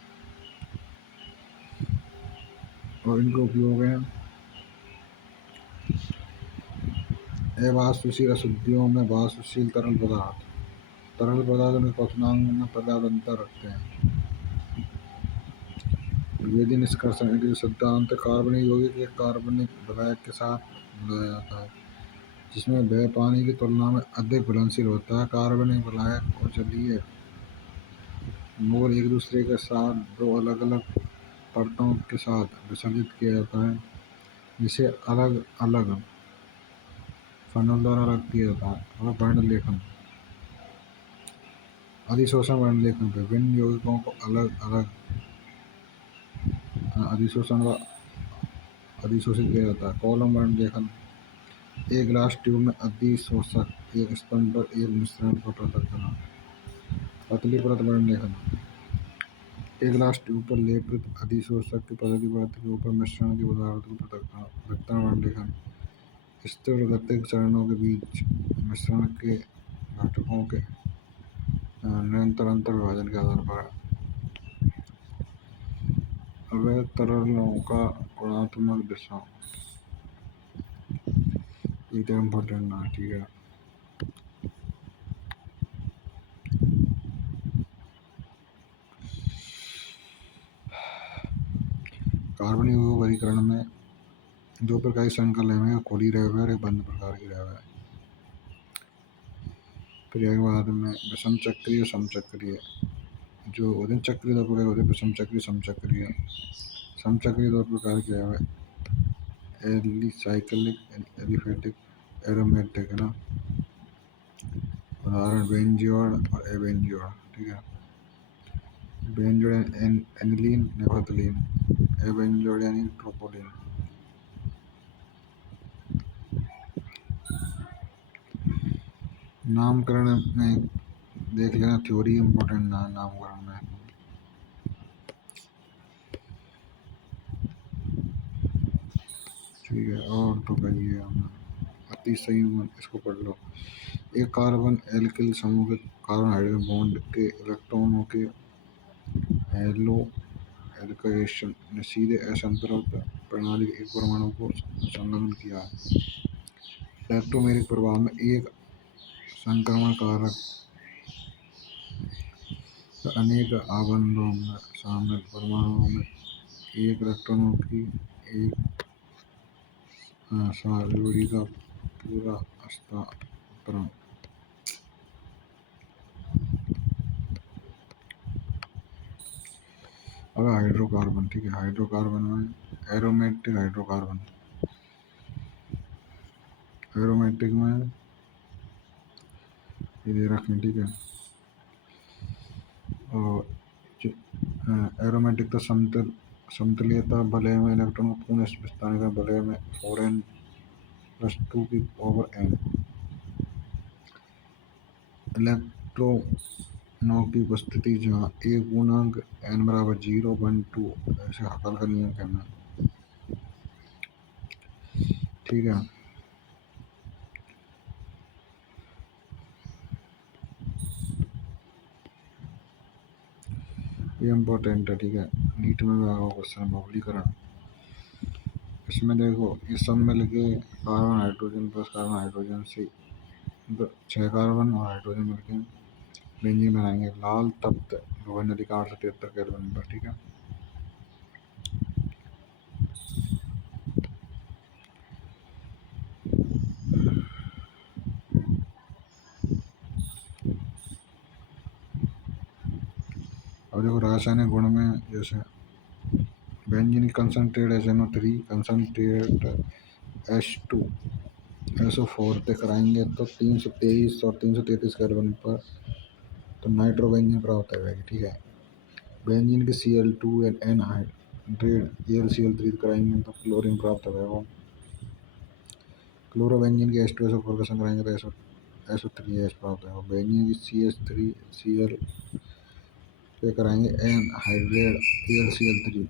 और इनका उपयोग है अवाष्पशील अशुद्धियों में वाष्पशील तरल पदार्थ में क्वथनांक में पर्याप्त अंतर रखते हैं। वेदी निष्कर्षण के सिद्धांत। कार्बनिक यौगिक एक कार्बनिक विलायक के साथ मिलाया जाता है जिसमें वह पानी की तुलना में अधिक घुलनशील होता है। कार्बनिक विलायक को जलीय मोल एक दूसरे के साथ दो अलग अलग परतों के साथ विसर्जित किया जाता है, जिसे अलग अलग फनल द्वारा अलग किया जाता है। और वर्ण लेखन, अधिशोषण वर्ण लेखन विभिन्न यौगिकों को अलग अलग अधिशोषित किया जाता है। कॉलम वर्ण लेखन, एक ग्लास ट्यूब में अधिशोषक एक स्तंभ पर एक मिश्रण को पृथक करना। पतली परत वर्ण लेखन, एक ग्लास ट्यूब पर लेपित अधिशोषक की पतली परत के ऊपर मिश्रण की पदार्थ को पृथक करना। वितरण वर्ण लेखन, स्थिर और गतिज चरणों के बीच मिश्रण के घटकों के निरंतर अंतर विभाजन के आधार पर है। अवैध तरलों का गुणात्मक दिशा, एकदम इम्पोर्टेंट ना। ठीक है। कार्बनिक वर्गीकरण में दो प्रकार की श्रृंखला है, खुली रेव और एक बंद प्रकार की रेव है। फिर एक बाद में विषम चक्रीय और समचक्रीय। जो उदयन चक्रीय दो प्रकार होते हैं, विषम चक्रीय समचक्रीय। समचक्रीय दो प्रकार के है, एलिसाइक्लिक एलिफेटिक एरोमेटिक है ना। उदाहरण बेंजीन और एबेंजीन। ठीक है। बेंजीन एनिलीन नेपथलीन, एबेंजीन यानी ट्रोपोलिन। नामकरण में देख लेना, थ्योरी इम्पोर्टेंट ना नामकरण में। ठीक है, और तो कहिए हम अतिसंयुग्मन इसको पढ़ लो। एक कार्बन एल्किल समूह के कार्बन हाइड्रोजन बॉन्ड के इलेक्ट्रॉनों के हेलो एल्केशन ने सीधे असंतुलन प्रणाली के एक परमाणु को संलग्न किया है। इलेक्ट्रोमेरिक प्रभाव में एक संक्रमण कारक अनेक आबंधों में शामिल परमाणुओं में एक इलेक्ट्रॉनों की एक जोड़ी का पूरा हस्तांतरण। अब हाइड्रोकार्बन, ठीक है, हाइड्रोकार्बन में एरोमेटिक हाइड्रोकार्बन, एरोमेटिक में ये दे रखें, ठीक है। और एरोमेटिक तो समतलीयता वलय में इलेक्ट्रॉन को पूर्ण विस्थापन वलय में 4n+2 की पावर n इलेक्ट्रॉनों की उपस्थिति जहाँ एक पूर्णांक n बराबर 0, 1, 2 ऐसे हकल का नियम कहना, ठीक है। ये इम्पोर्टेंट है, ठीक है, नीट में भी आगा क्वेश्चन बहुलीकरण। इसमें देखो ये सब मिल के carbon hydrogen plus carbon hydrogen से 6 कार्बन और हाइड्रोजन मिलके बेंजीन बनाएंगे। लाल तप्त लोहा नदी का 873 केल्विन पर, ठीक है। अब देखो रासायनिक गुण में जैसे benzene concentrate SNO3 concentrate H2 SO4 पे कराएंगे तो 323 और 333 केल्विन पर तो नाइट्रो बेंजीन प्राप्त हो जाएगी, ठीक है। बेंजीन के Cl2 एनहाइड्रेट AlCl3 कराएंगे तो क्लोरीन प्राप्त हो जाएगा। क्लोरो बेंजीन के H2SO4 का संग कराएंगे तो SO3H प्राप्त होगा। बेंजीन की CH3Cl पे कराएंगे एनहाइड्रेट AlCl3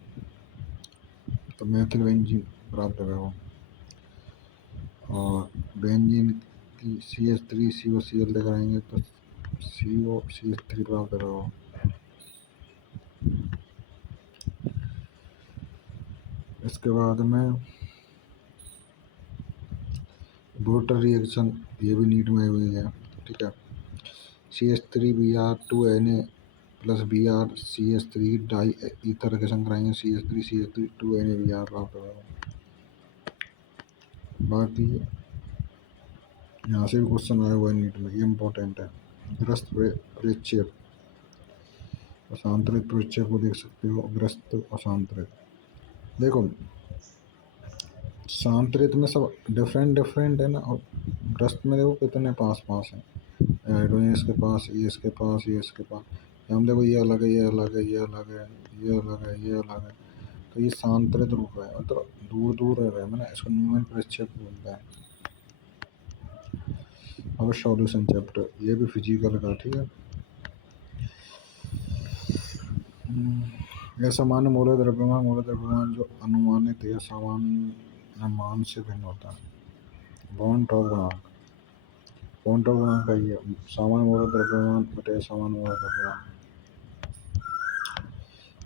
तो मैथिल बेंजीन प्राप्त होगा। और बेंजीन की CH3COCl पे कराएंगे तो COCH3 प्राप्त होगा। इसके बाद में ब्रोटर रिएक्शन, ये भी नीट में हुई है, ठीक है। CH3Br2Na plus BrCH3 die ether के संग कराएंगे CH3CH3 2NaBr प्राप्त होगा। बाकी यहाँ से भी क्वेश्चन आया हुआ है नीट में, ये इम्पोर्टेंट है। ग्रस्त परिक्षेप, अशांतरित परिक्षेप को देख सकते हो। ग्रस्त अशांतरित, देखो शांतरित में सब डिफरेंट है ना, और ग्रस्त में देखो कितने पास है। हाइड्रोजन इसके पास, ये इसके पास, ये इसके पास, हम देखो ये अलग है, ये अलग है, ये अलग है, ये अलग है, ये अलग है, तो ये शांतरित रूप है, मतलब दूर दूर रह रहे हैं ना, इसको न्यूमैन परिक्षेप बोलते हैं। अब सॉल्यूशन चैप्टर, ये भी फिजिकल का, ठीक है। यह सामान्य मूलक द्रव्यमान जो अनुमानित या सामान्य मान से भिन्न होता है। बॉन्ड-टॉप गुणांक का ये सामान्य मूलक द्रव्यमान बटे सामान्य मूलक द्रव्यमान,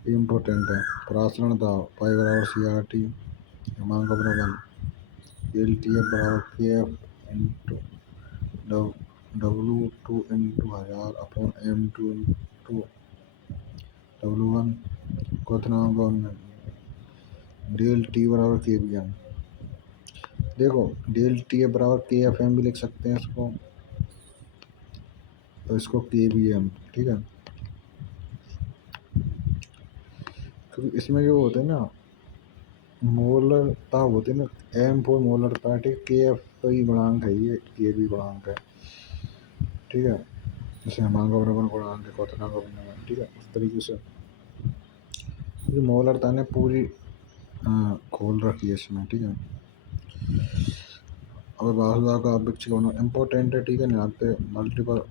ये इम्पोर्टेंट है। प्रासरण दाब पाई बराबर CRT, हिमांक प्रबल LTF बराबर KF into W2 into 1000 upon M2 into W1 क्वथनांक डेल टी बराबर KBM। देखो डेल टी बराबर KFM भी लिख सकते हैं इसको, तो इसको KBM, ठीक है। क्योंकि इसमें जो होते हैं ना मोलरता होती है ना, M4 मोलरता, ठीक, KF गुणांक है, ये KB गुणांक है, ठीक है। जैसे हिमांक प्रबल गुणांक है, क्वथनांक गुणांक, ठीक है, उस तरीके से ये मोलरता ने पूरी खोल रखी है इसमें, ठीक है। और बाहुदा का अपेक्षित होना इम्पोर्टेंट है, ठीक है। यहाँ पे मल्टीपल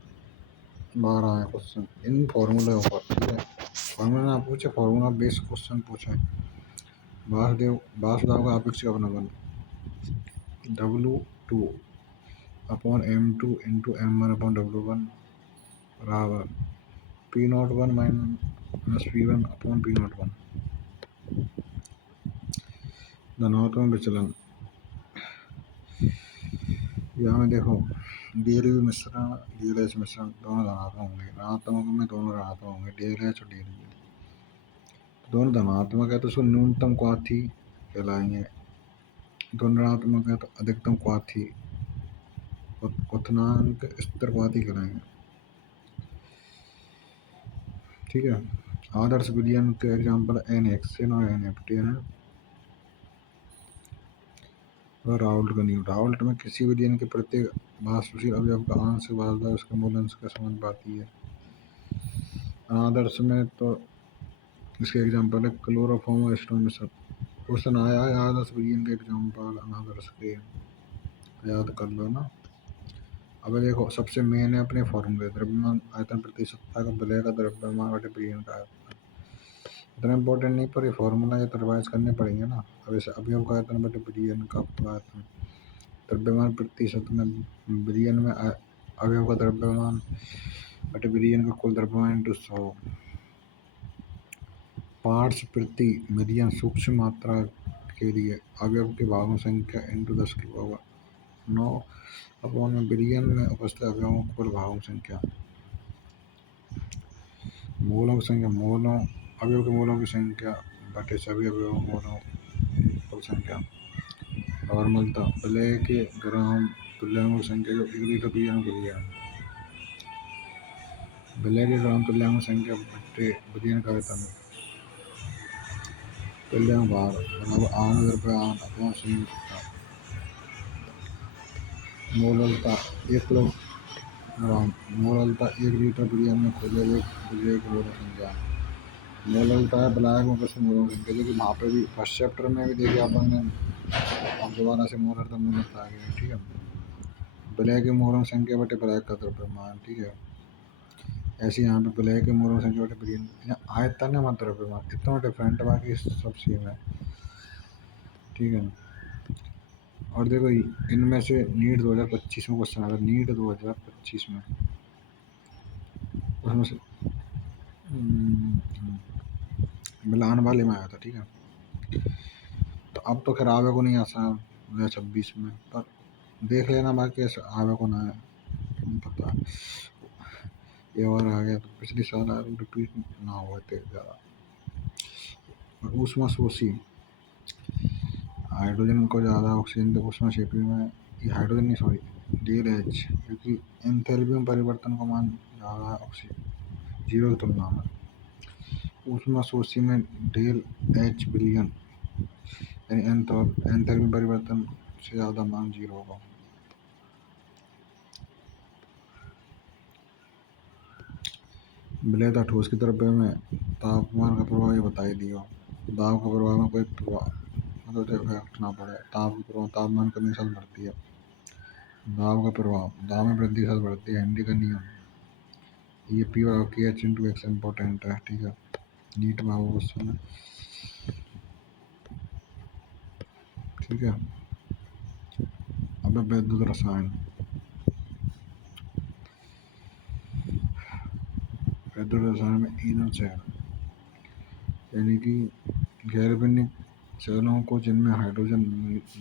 बार आए क्वेश्चन इन फॉर्मूले पर, ठीक है। फार्मूला ना पूछे, फार्मूला बेस्ड क्वेश्चन पूछे। बासुदेव का अपेक्षित अवनमन, W2 upon M2 into M1 upon W1 बराबर P01 minus P1 upon P01। धनात्मक विचलन यहाँ में देखो DLV मिश्रण DLH मिश्रण दोनों धनात्मक होंगे, ऋणात्मक में दोनों ऋणात्मक होंगे, DLH और DLV दोनों धनात्मक है तो उसको न्यूनतम क्वाथी कहलाएंगे, दोनों ऋणात्मक है तो अधिकतम क्वाथी क्वथनांक स्तर क्वाथी कहलाएंगे। ठीक है। आदर्श विलयन के एग्जाम्पल NHCN और NF10 है। और राउल्ट का नियम, राउल्ट में किसी विलयन के प्रत्येक वाष्पशील अवयव का आंशिक वाष्पदाब उसके मूल अंश का समानुपाती है। आदर्श में तो इसके एग्जाम्पल है क्लोरोफॉर्म और एस्टोन मिश्रण। क्वेश्चन आया है आदर्श विलयन के एग्जाम्पल अनादर्श के, याद कर लो ना। अब देखो सबसे मेन है अपने फॉर्मूले, द्रव्यमान आयतन प्रति सत्ता का विलय का द्रव्यमान बटे विलयन का आयतन। इतना इम्पोर्टेंट नहीं पर ये फॉर्मूला ये तो रिवाइज करने पड़ेंगे ना। अब ऐसे अवयव का आयतन बटे विलयन का आयतन, द्रव्यमान प्रतिशत में विलयन में अवयव का द्रव्यमान बटे विलयन का कुल द्रव्यमान इंटू 100, पार्ट्स प्रति मिलियन सूक्ष्म मात्रा के लिए अवयव के भागों संख्या इंटू 10 की पावर 9 अपॉन में बिलियन में उपस्थित अवयवों की कुल भागों संख्या, मोलों की संख्या मोलों अवयव के मोलों की संख्या बटे सभी अवयवों मोलों की कुल संख्या, नॉर्मलता विलय के ग्राम तुल्यांकों की संख्या जो 1 लीटर बिलियन बिलियन, विलय के ग्राम तुल्यांकों की संख्या बटे बिलियन का आयतन, तुल्यांक भार बराबर आणविक द्रव्यमान अपॉन संयुक्तता, मोललता 1 किलोग्राम, मोललता 1 लीटर बिलियन में खोले एक विलय की मोलर संख्या, मोललता है ब्लैक में कुछ मोलर संख्या, जो कि वहाँ पे भी फर्स्ट चैप्टर में भी देखिए अपन ने। अब दोबारा से मोलर तब मोलर आ गया। ठीक है। विलय की मोलर संख्या बटे ब्लैक का द्रव्यमान। ठीक है। ऐसे यहाँ पे विलय की मोलर संख्या बटे बिलियन, यहाँ आयतन है मात्र द्रव्यमान, इतना डिफरेंट, बाकी सब सेम है। ठीक है। और देखो इनमें से नीट 2025 में क्वेश्चन आया, नीट 2025 में उसमें से मिलान वाले में आया था। ठीक है। तो अब तो खैर आवे को नहीं आसा 2026 में, पर देख लेना बाकी ऐसे आवे को ना है पता, ये और आ गया तो पिछले साल आया, रिपीट ना हुआ थे ज़्यादा। ऊष्मा शोषी हाइड्रोजन को ज़्यादा ऑक्सीजन के ऊष्मा क्षेपी में, ये हाइड्रोजन नहीं सॉरी DLH, क्योंकि एंथैल्पी में परिवर्तन का मान ज़्यादा है ऑक्सीजन 0 की तुलना में। ऊष्मा शोषी में DLH बिलियन यानी एंथैल्पी परिवर्तन से ज़्यादा मान 0 होगा। विलयता ठोस की द्रव्य में तापमान का प्रभाव ये बता ही दिया। दाब का प्रभाव में कोई प्रभाव मतलब इफेक्ट ना पड़े, तापमान कमी साल बढ़ती है, दाब का प्रभाव दाब में वृद्धि साल बढ़ती है। हेनरी का नियम ये P और KH इंटू X इम्पोर्टेंट है। ठीक है। नीट में वो क्वेश्चन है। ठीक है। अब विद्युत रसायन, विद्युत रसायन में ईंधन चयन यानी कि गैर विनिक चरणों को जिनमें हाइड्रोजन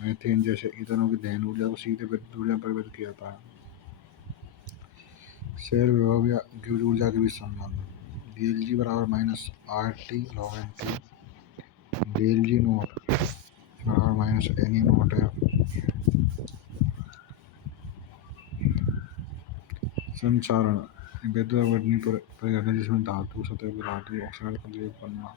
मीथेन जैसे ईंधनों की दहन ऊर्जा को सीधे विद्युत ऊर्जा में परिवर्तित किया जाता है। शेल विभव या गिब्स ऊर्जा के बीच संबंध, DLG बराबर minus RT log NT, DLG note बराबर माइनस NE नोट है। संचारण विद्युत अवधि पर परिघटना जिसमें धातु सतह पर धातु ऑक्साइड का लेप बनना।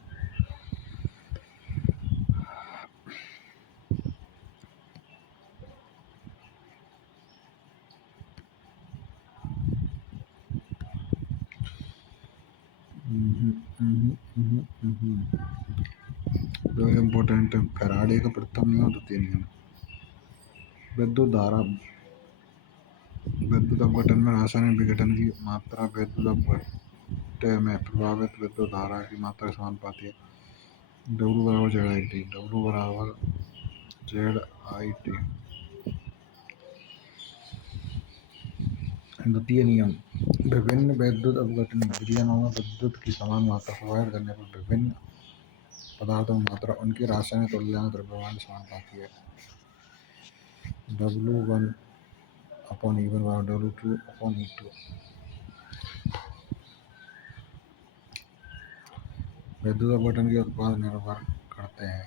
इम्पोर्टेंट है फैराडे का प्रथम नियम, द्वितीय नियम। विद्युत धारा विद्युत अपघटन में रासायनिक विघटन की मात्रा विद्युत अपघटन में प्रभावित विद्युत धारा की मात्रा के समानुपाती है। W बराबर ZIT, W बराबर ZIT। द्वितीय नियम, विभिन्न वैद्युत अपघटन विधियों में विद्युत की समान मात्रा प्रोवाइड करने पर विभिन्न पदार्थों की मात्रा उनकी रासायनिक तुल्य में द्रव्यमान समान पाती है। W1/E1 W2/E2। विद्युत अपघटन के उत्पाद निर्भर करते हैं।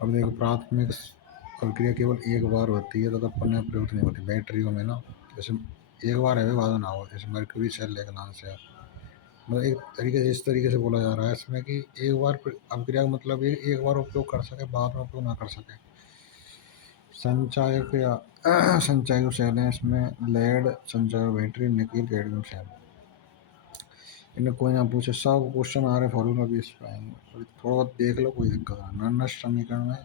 अब देखो, प्राथमिक अभिक्रिया केवल एक बार होती है तथा पुनः प्रयुक्त नहीं होती। बैटरियों में ना, जैसे एक बार है बाद ना हो, जैसे मर्क्यूरी सेल एक नाम से है। मतलब एक तरीके से, इस तरीके से बोला जा रहा है इसमें कि एक बार अभिक्रिया का मतलब एक बार उपयोग कर सके, बाद में उपयोग ना कर सके। संचायक या संचायक सेल है इसमें, लेड संचायक बैटरी, निकेल कैडमियम सेल। इन्हें कोई ना पूछे, सब क्वेश्चन आ रहे फॉर्मूला बेस पे आएंगे, थोड़ा बहुत देख लो, कोई दिक्कत नहीं। नष्ट समीकरण में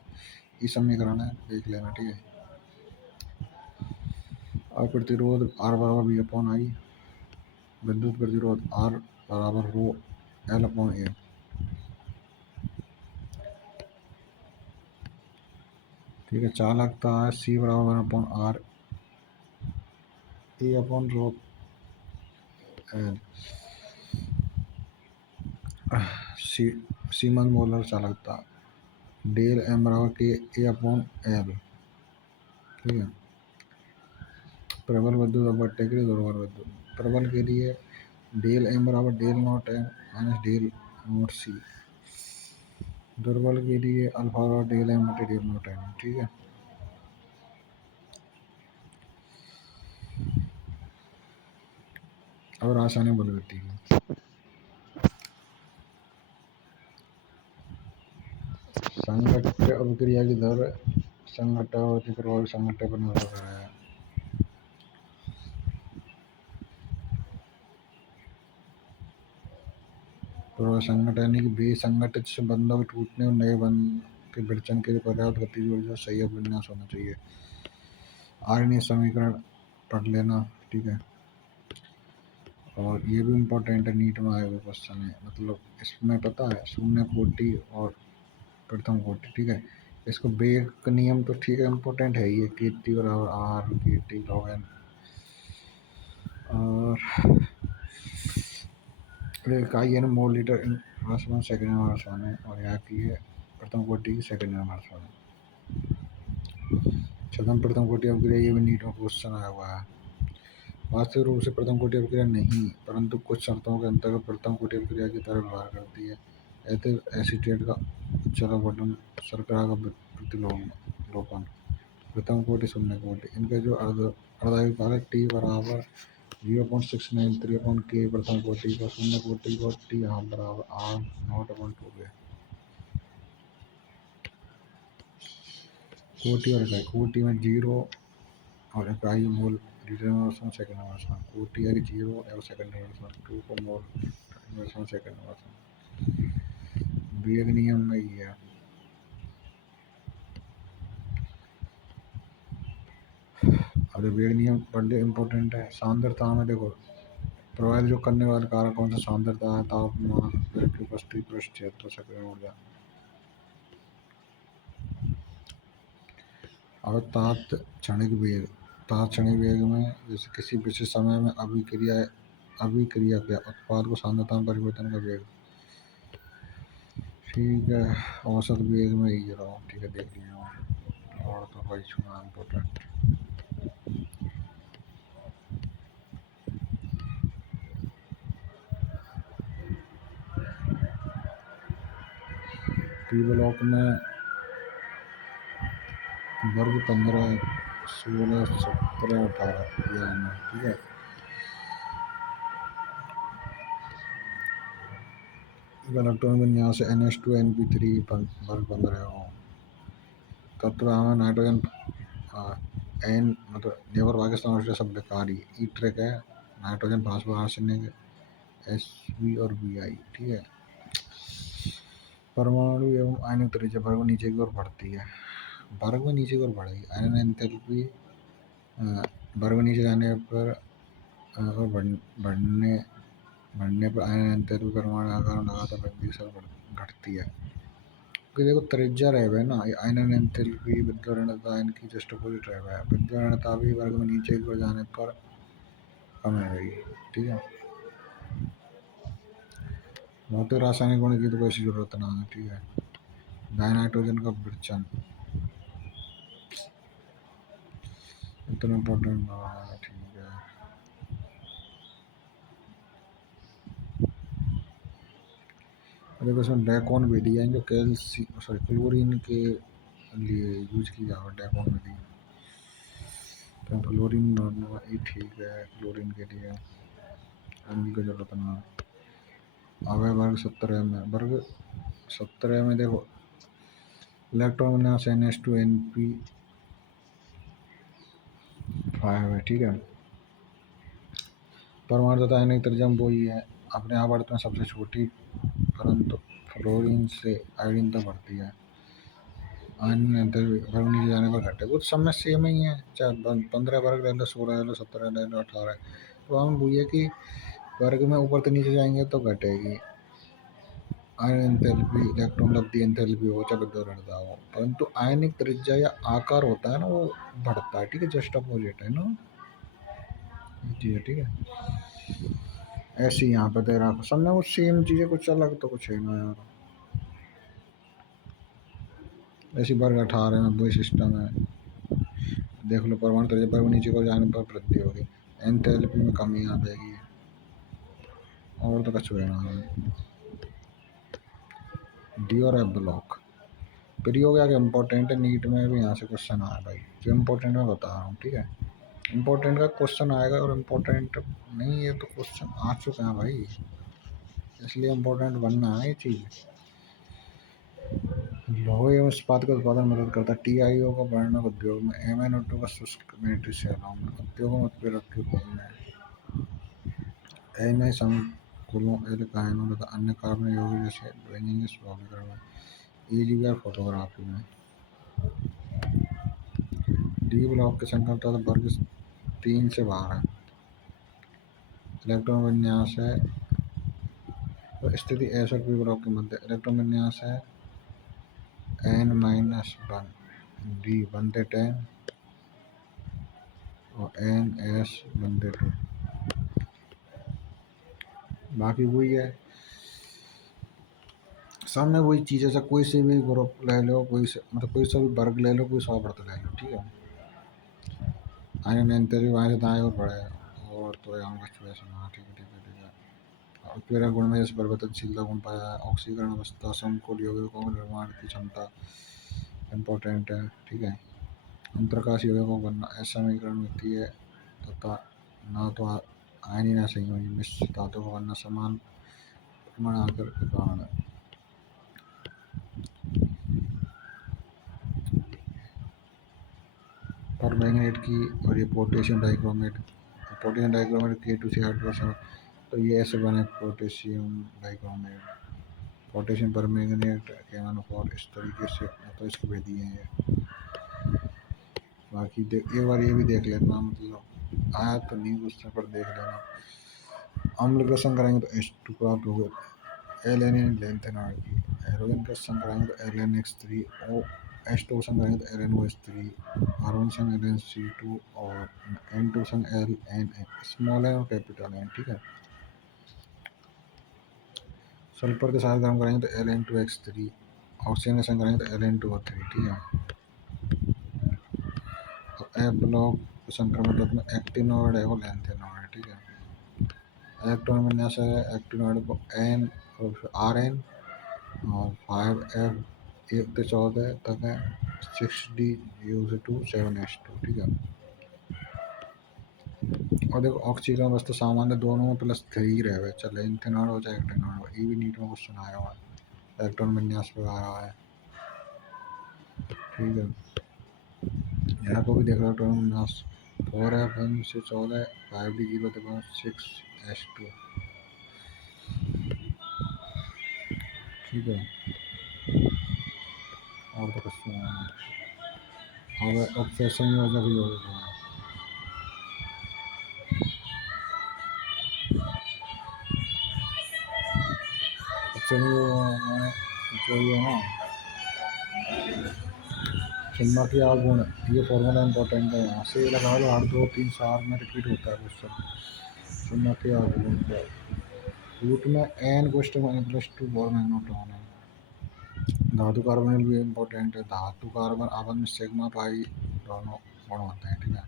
ये समीकरण है, देख लेना, ठीक है। और प्रतिरोध R बराबर V/I, विद्युत प्रतिरोध R बराबर रो L/A। ठीक है। चालकता है C बराबर 1/R A/रो L। सीमन मोलर चालकता डेल M बराबर K A/L। ठीक है। प्रबल विद्युत अपघट्य के लिए दुर्बल विद्युत, प्रबल के लिए डेल M बराबर del not M minus del not C। दुर्बल के लिए अल्फा बराबर डेल M बटे डेल नॉट M। ठीक है। अब रासायनिक बलगति की संघट्य अभिक्रिया की दर संघट्य आवृत्ति प्रभावी संघट्य पर निर्भर कर रहा है। संघटन यानी कि बेसंगठित से बंधों के टूटने और नए बंध के विरचन के लिए पर्याप्त गतिज ऊर्जा सही विन्यास होना चाहिए। आर्यनीय समीकरण पढ़ लेना, ठीक है। और ये भी इम्पोर्टेंट है, नीट में आए हुए क्वेश्चन है। मतलब इसमें पता है शून्य कोटि और प्रथम कोटि, ठीक है। इसको वेग का नियम तो ठीक है, इम्पोर्टेंट है ये, KT बराबर R KT log n। और इकाई है ना मोल लीटर इन आसमान सेकंड में आसमान है, और यहाँ की है प्रथम कोटि की सेकंड में आसमान है। छदम प्रथम कोटि अभिक्रिया, ये भी नीट में क्वेश्चन आया हुआ है। वास्तविक रूप से प्रथम कोटि अभिक्रिया नहीं, परंतु कुछ शर्तों के अंतर्गत प्रथम कोटि अभिक्रिया की तरह व्यवहार करती है। एसीटेट का चरबटन, शर्करा का प्रतिलोपन, प्रथम कोटि शून्य कोटि, इनका जो अर्धविभाजक T बराबर 0.693/K प्रथम कोटि का, शून्य कोटि को T बराबर R0/2 है। कोटि और इकाई, कोटि में 0 और इकाई मोल लीटर में आसमान सेकंड में आसमान। कोटि है 0 और सेकंड में आसमान, 2 को मोल में आसमान सेकंड में आसमान। वेग नियम में ही है। अरे वेग नियम बड़े इम्पोर्टेंट है। सांद्रता में देखो, प्रभावित जो करने वाले कारक कौन सा, सांद्रता है, तापमान, वेग की उपस्थिति, पृष्ठ क्षेत्र, सक्रिय ऊर्जा। और तात्क्षणिक वेग, तात्क्षणिक वेग में जैसे किसी विशेष समय में अभिक्रिया के उत्पाद को सांद्रता में परिवर्तन का वेग। ठीक है। औसत वेग में ही रहो, ठीक है, देख लिया। और तो भाई सुना इम्पोर्टेंट। पी ब्लॉक में वर्ग 15, 16, 17, 18 दिया है, ठीक है। इलेक्ट्रॉन विन्यास NH2 NP3 वर्ग 15 हो। तत्व हमें नाइट्रोजन एन मतलब नेवर पाकिस्तान ऑस्ट्रेलिया सब बेकारी ई ट्रैक है, नाइट्रोजन फास्फोरस आर्सेनिक SV और BI, ठीक है। परमाणु एवं आयनिक त्रिज्या वर्ग में नीचे की ओर बढ़ती है, वर्ग में नीचे की ओर बढ़ेगी। आयन एंथैल्पी वर्ग नीचे जाने पर और बढ़ने पर आयन एंथैल्पी परमाणु आकार लगातार घटती है। कि देखो त्रिज्या रहे हुए ना, ये आयनन एंथैल्पी विद्युत इनकी जस्ट अपोजिट रहे हुए हैं। विद्युत भी वर्ग में नीचे की ओर जाने पर कम रहेगी। ठीक है, भौतिक रासायनिक गुण की तो कोई ऐसी जरूरत ना है। ठीक है, नाइट्रोजन का विरचन इतना इम्पोर्टेंट है। ठीक है, देखो इसमें डेकोन विधि है जो क्लोरीन के लिए यूज की जाए। डेकोन विधि तो क्लोरीन ये ठीक है, क्लोरीन के लिए अन्य की जरूरत ना है। अब है वर्ग 17 में, वर्ग 17 में देखो इलेक्ट्रॉन विन्यास NH2NP5 है। ठीक है, परमाणु तथा आयनिक त्रिज्या वही है, अपने आवर्त में सबसे छोटी, परंतु फ्लोरीन से आयोडीन तक बढ़ती है। आयन वर्ग नीचे जाने पर घटे, वो तो सब में सेम ही है, चाहे 15 वर्ग ले लो, 16 ले लो, 17 ले लो, 18। तो हम वही कि वर्ग में ऊपर तो नीचे जाएंगे तो घटेगी आयन एंथैल्पी, इलेक्ट्रॉन लब्धि एंथैल्पी हो चाहे विद्युत ऋणता हो, परंतु आयनिक त्रिज्या या आकार होता है ना वो बढ़ता है। ठीक है, जस्ट अपोजिट है ना। जी ठीक है, ऐसे यहाँ पे दे रहा सब में वो सेम चीज़ें, कुछ अलग तो कुछ है ना यार। ऐसी वर्ग 18 में वही सिस्टम है। देख लो, परमाणु त्रिज्या वर्ग नीचे को जाने पर वृद्धि होगी, एंथैल्पी में कमी आ जाएगी, और तो कुछ है ना। डी और एफ ब्लॉक प्रयोग क्या इम्पोर्टेंट है, नीट में भी यहाँ से क्वेश्चन आया भाई, जो इम्पोर्टेंट मैं बता रहा हूँ। ठीक है, इम्पोर्टेंट का क्वेश्चन आएगा, और इम्पोर्टेंट नहीं है तो क्वेश्चन आ चुका है भाई, इसलिए इम्पोर्टेंट बनना है ये चीज़। लोह एवं इस्पात का उत्पादन मदद करता है। TiO का वर्णक उद्योग में, MnO2 का शुष्क मेट्रिक्स में, उद्योगों में उत्प्रेरक के रूप में, Na संकुलों एल्काइनों तथा अन्य कार्बन यौगिक जैसे बेंजीन के स्वाभाविकरण में, EGBR फोटोग्राफी में। डी ब्लॉक के संकल्प तथा वर्ग 3 से बाहर है। इलेक्ट्रॉन विन्यास है तो स्थिति एस और पी ब्लॉक के मध्य, इलेक्ट्रॉन विन्यास है N-1 D 1/10 और NS 1/2। बाकी वही है, सामने वही चीज़ है, कोई से भी ग्रुप ले लो, कोई से मतलब कोई सा भी वर्ग ले लो, कोई सॉवर्त ले लो। ठीक है, आयन एंथैल्पी वहाँ से दाएं और बढ़े, और तो यहाँ का चॉइस है। ठीक है ठीक है ठीक है, और प्रेरक गुण में जैसे परिवर्तनशीलता गुण पाया है, ऑक्सीकरण अवस्था, समकुल यौगिकों के निर्माण की क्षमता इम्पोर्टेंट है। ठीक है, अंतरकाश यौगिकों का असमीकरण मिलती है तथा ना तो आयनीय ना संयोजी मिश्र धातु का बनना समान परमाणु के कारण है। परमैंगनेट की, और ये पोटेशियम डाइक्रोमेट, K2CR2, तो ये ऐसे बने potassium dichromate, potassium permanganate KMnO4, इस तरीके से मतलब इसको भेदी है ये। बाकी एक बार ये भी देख लेना, मतलब आया तो नहीं क्वेश्चन पर देख लेना। अम्ल का संग कराएंगे तो H2 प्राप्त होगा, LNN लेंथ है की। हेरोइन का संग कराएंगे तो LNX3, ओ H2 संग कराएंगे तो LNOH3, R1 संग LNC2, और N2 संग LN, स्मॉल एन और कैपिटल एन। ठीक है, सल्फर के साथ गर्म कराएंगे तो Ln2x3, ऑक्सीजन के संग कराएंगे तो Ln2O3। ठीक है, तो एफ ब्लॉक संक्रमण तत्व में एक्टिनोइड है वो लैंथेनोइड। ठीक है, इलेक्ट्रॉन विन्यास है एक्टिनोइड को N और Rn और 5F 1 से 14 तक है, 6D0 से 2 7H2। ठीक है, और देखो ऑक्सीजन अवस्था सामान्य दोनों में +3 रहे हुए, चाहे लैंथेनोइड हो चाहे एक्टिनोइड हो। ये भी नीट में क्वेश्चन आया हुआ है, इलेक्ट्रॉन विन्यास पे आ रहा है। ठीक है, यहाँ को भी देख इलेक्ट्रॉन विन्यास 4F1 से 14, 5D0 से 6H2। ठीक है, और तो कुछ नहीं है। और ऑक्सीजन में वजह भी होगा, ऑक्सीजन जो ये है ना चुम्बकीय आघूर्ण, ये फॉर्मूला इंपॉर्टेंट है, यहाँ से लगा लो, हर 2-3 साल में रिपीट होता है क्वेश्चन। चुम्बकीय आघूर्ण का रूट में N question one plus two Bohr magnetron है। धातु कार्बन भी इम्पोर्टेंट है, धातु कार्बन आवन में सिग्मा पाई दोनों गुण होते हैं, ठीक है।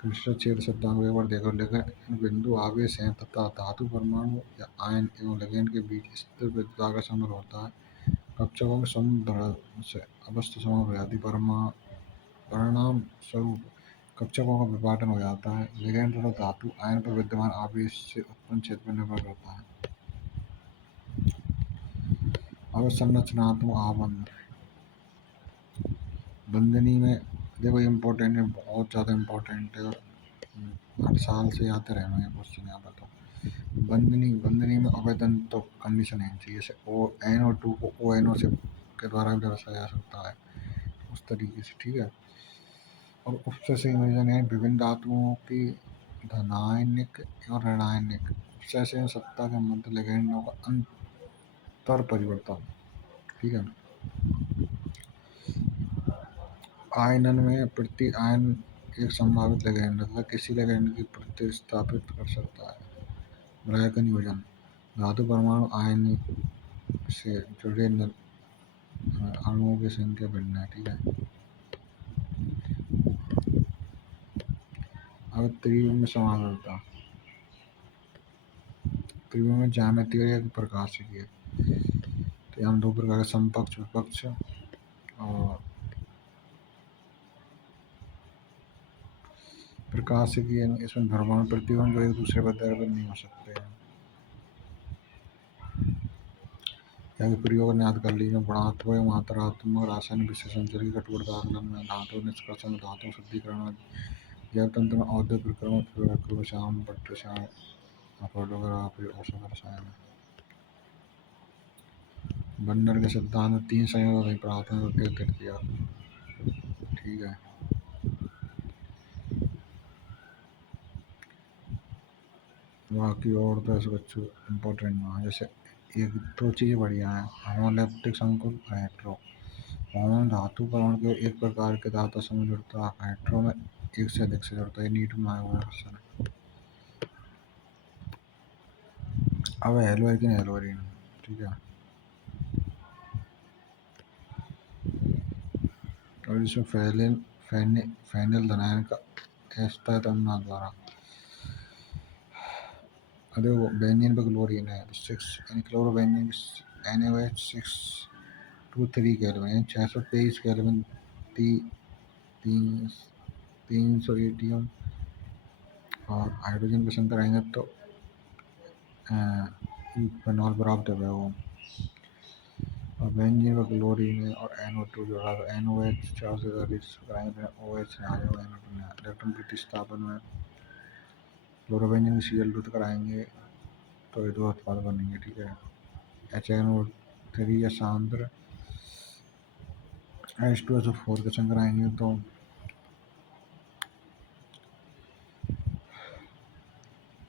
क्रिस्टल छेद सिद्धांत को एक बार देखो, लेकिन बिंदु आवेश हैं तथा धातु परमाणु या आयन एवं लिगैंड के बीच स्थिर विद्युत का संबंध होता है। कक्षकों के समुद्र से अवस्था समान हो जाती, परिणाम स्वरूप कक्षकों का विभाजन हो जाता है। लिगैंड तथा धातु आयन पर विद्यमान आवेश से उत्पन्न क्षेत्र पर निर्भर करता है। अब संरचनात्मक आबंध बंधनी में देखो, इम्पोर्टेंट है, बहुत ज़्यादा इम्पोर्टेंट है, 8 साल से आते रहे हैं क्वेश्चन यहाँ पर। तो बंधनी में अवैधन तो कंडीशन है चाहिए, जैसे ओ NO2 को ONO से के द्वारा भी दर्शाया जा सकता है उस तरीके से, ठीक है। और उपसे संयोजन है विभिन्न धातुओं की धनायनिक और ऋणायनिक उपसे सत्ता के मध्य लिगैंडों का अंतर परिवर्तन, ठीक है। आयनन में प्रति आयन एक संभावित लिगैंड अथवा किसी लिगैंड की प्रतिस्थापित कर सकता है। ब्रायकन योजन, धातु परमाणु आयन से जुड़े अणुओं की संख्या भिन्न है, ठीक है। अब त्रिविम में समानता, त्रिविम में ज्यामिति और एक प्रकाशिकी है। तो यहाँ दो प्रकार के समपक्ष विपक्ष और प्रकाशिकी, इसमें परमाणु प्रतिबंध जो एक दूसरे पर निर्भर नहीं हो सकते हैं। यहाँ प्रयोग ने याद कर लीजिए, गुणात्मक एवं मात्रात्मक रासायनिक विश्लेषण, जल की कठोरता आकलन में धातु निष्कर्षण में धातु शुद्धिकरण, जैव तंत्र में औद्योगिक प्रक्रम श्याम पट्टश्याम फोटोग्राफी औषध रसायन। बंडल के सिद्धांत में 3 संयोग नहीं, प्राथमिक और तृतीय, ठीक है। बाकी और तो ऐसे बच्चों इम्पोर्टेंट ना, जैसे एक दो चीज़ें बढ़िया हैं, होमोलैप्टिक संकुल हेट्रो, होमो धातु परमाणु के एक प्रकार के धातु समूह जुड़ता है, हेट्रो में एक से अधिक से जुड़ता है। नीट में आया हुआ क्वेश्चन है। अब हेलोरिन, ठीक है। और इसमें फेनिल धनायन का एस्टर अन्ना द्वारा, अरे वो बेंजीन पर क्लोरीन है, तो 6 यानी chlorobenzene NaOH 623 kelvin, 623 kelvin, 300 ATM. और हाइड्रोजन पसंद कराएंगे तो इथेनॉल प्राप्त है वो। और बेंजीन पर क्लोरीन है और NO2 जोड़ा, तो NOH 430 कराएंगे, OH इलेक्ट्रॉन प्रतिस्थापन में क्लोरोबेंजीन Cl2 कराएंगे तो ये दो उत्पाद बनेंगे, ठीक है। HNO3 या सांद्र H2SO4 के संग कराएंगे तो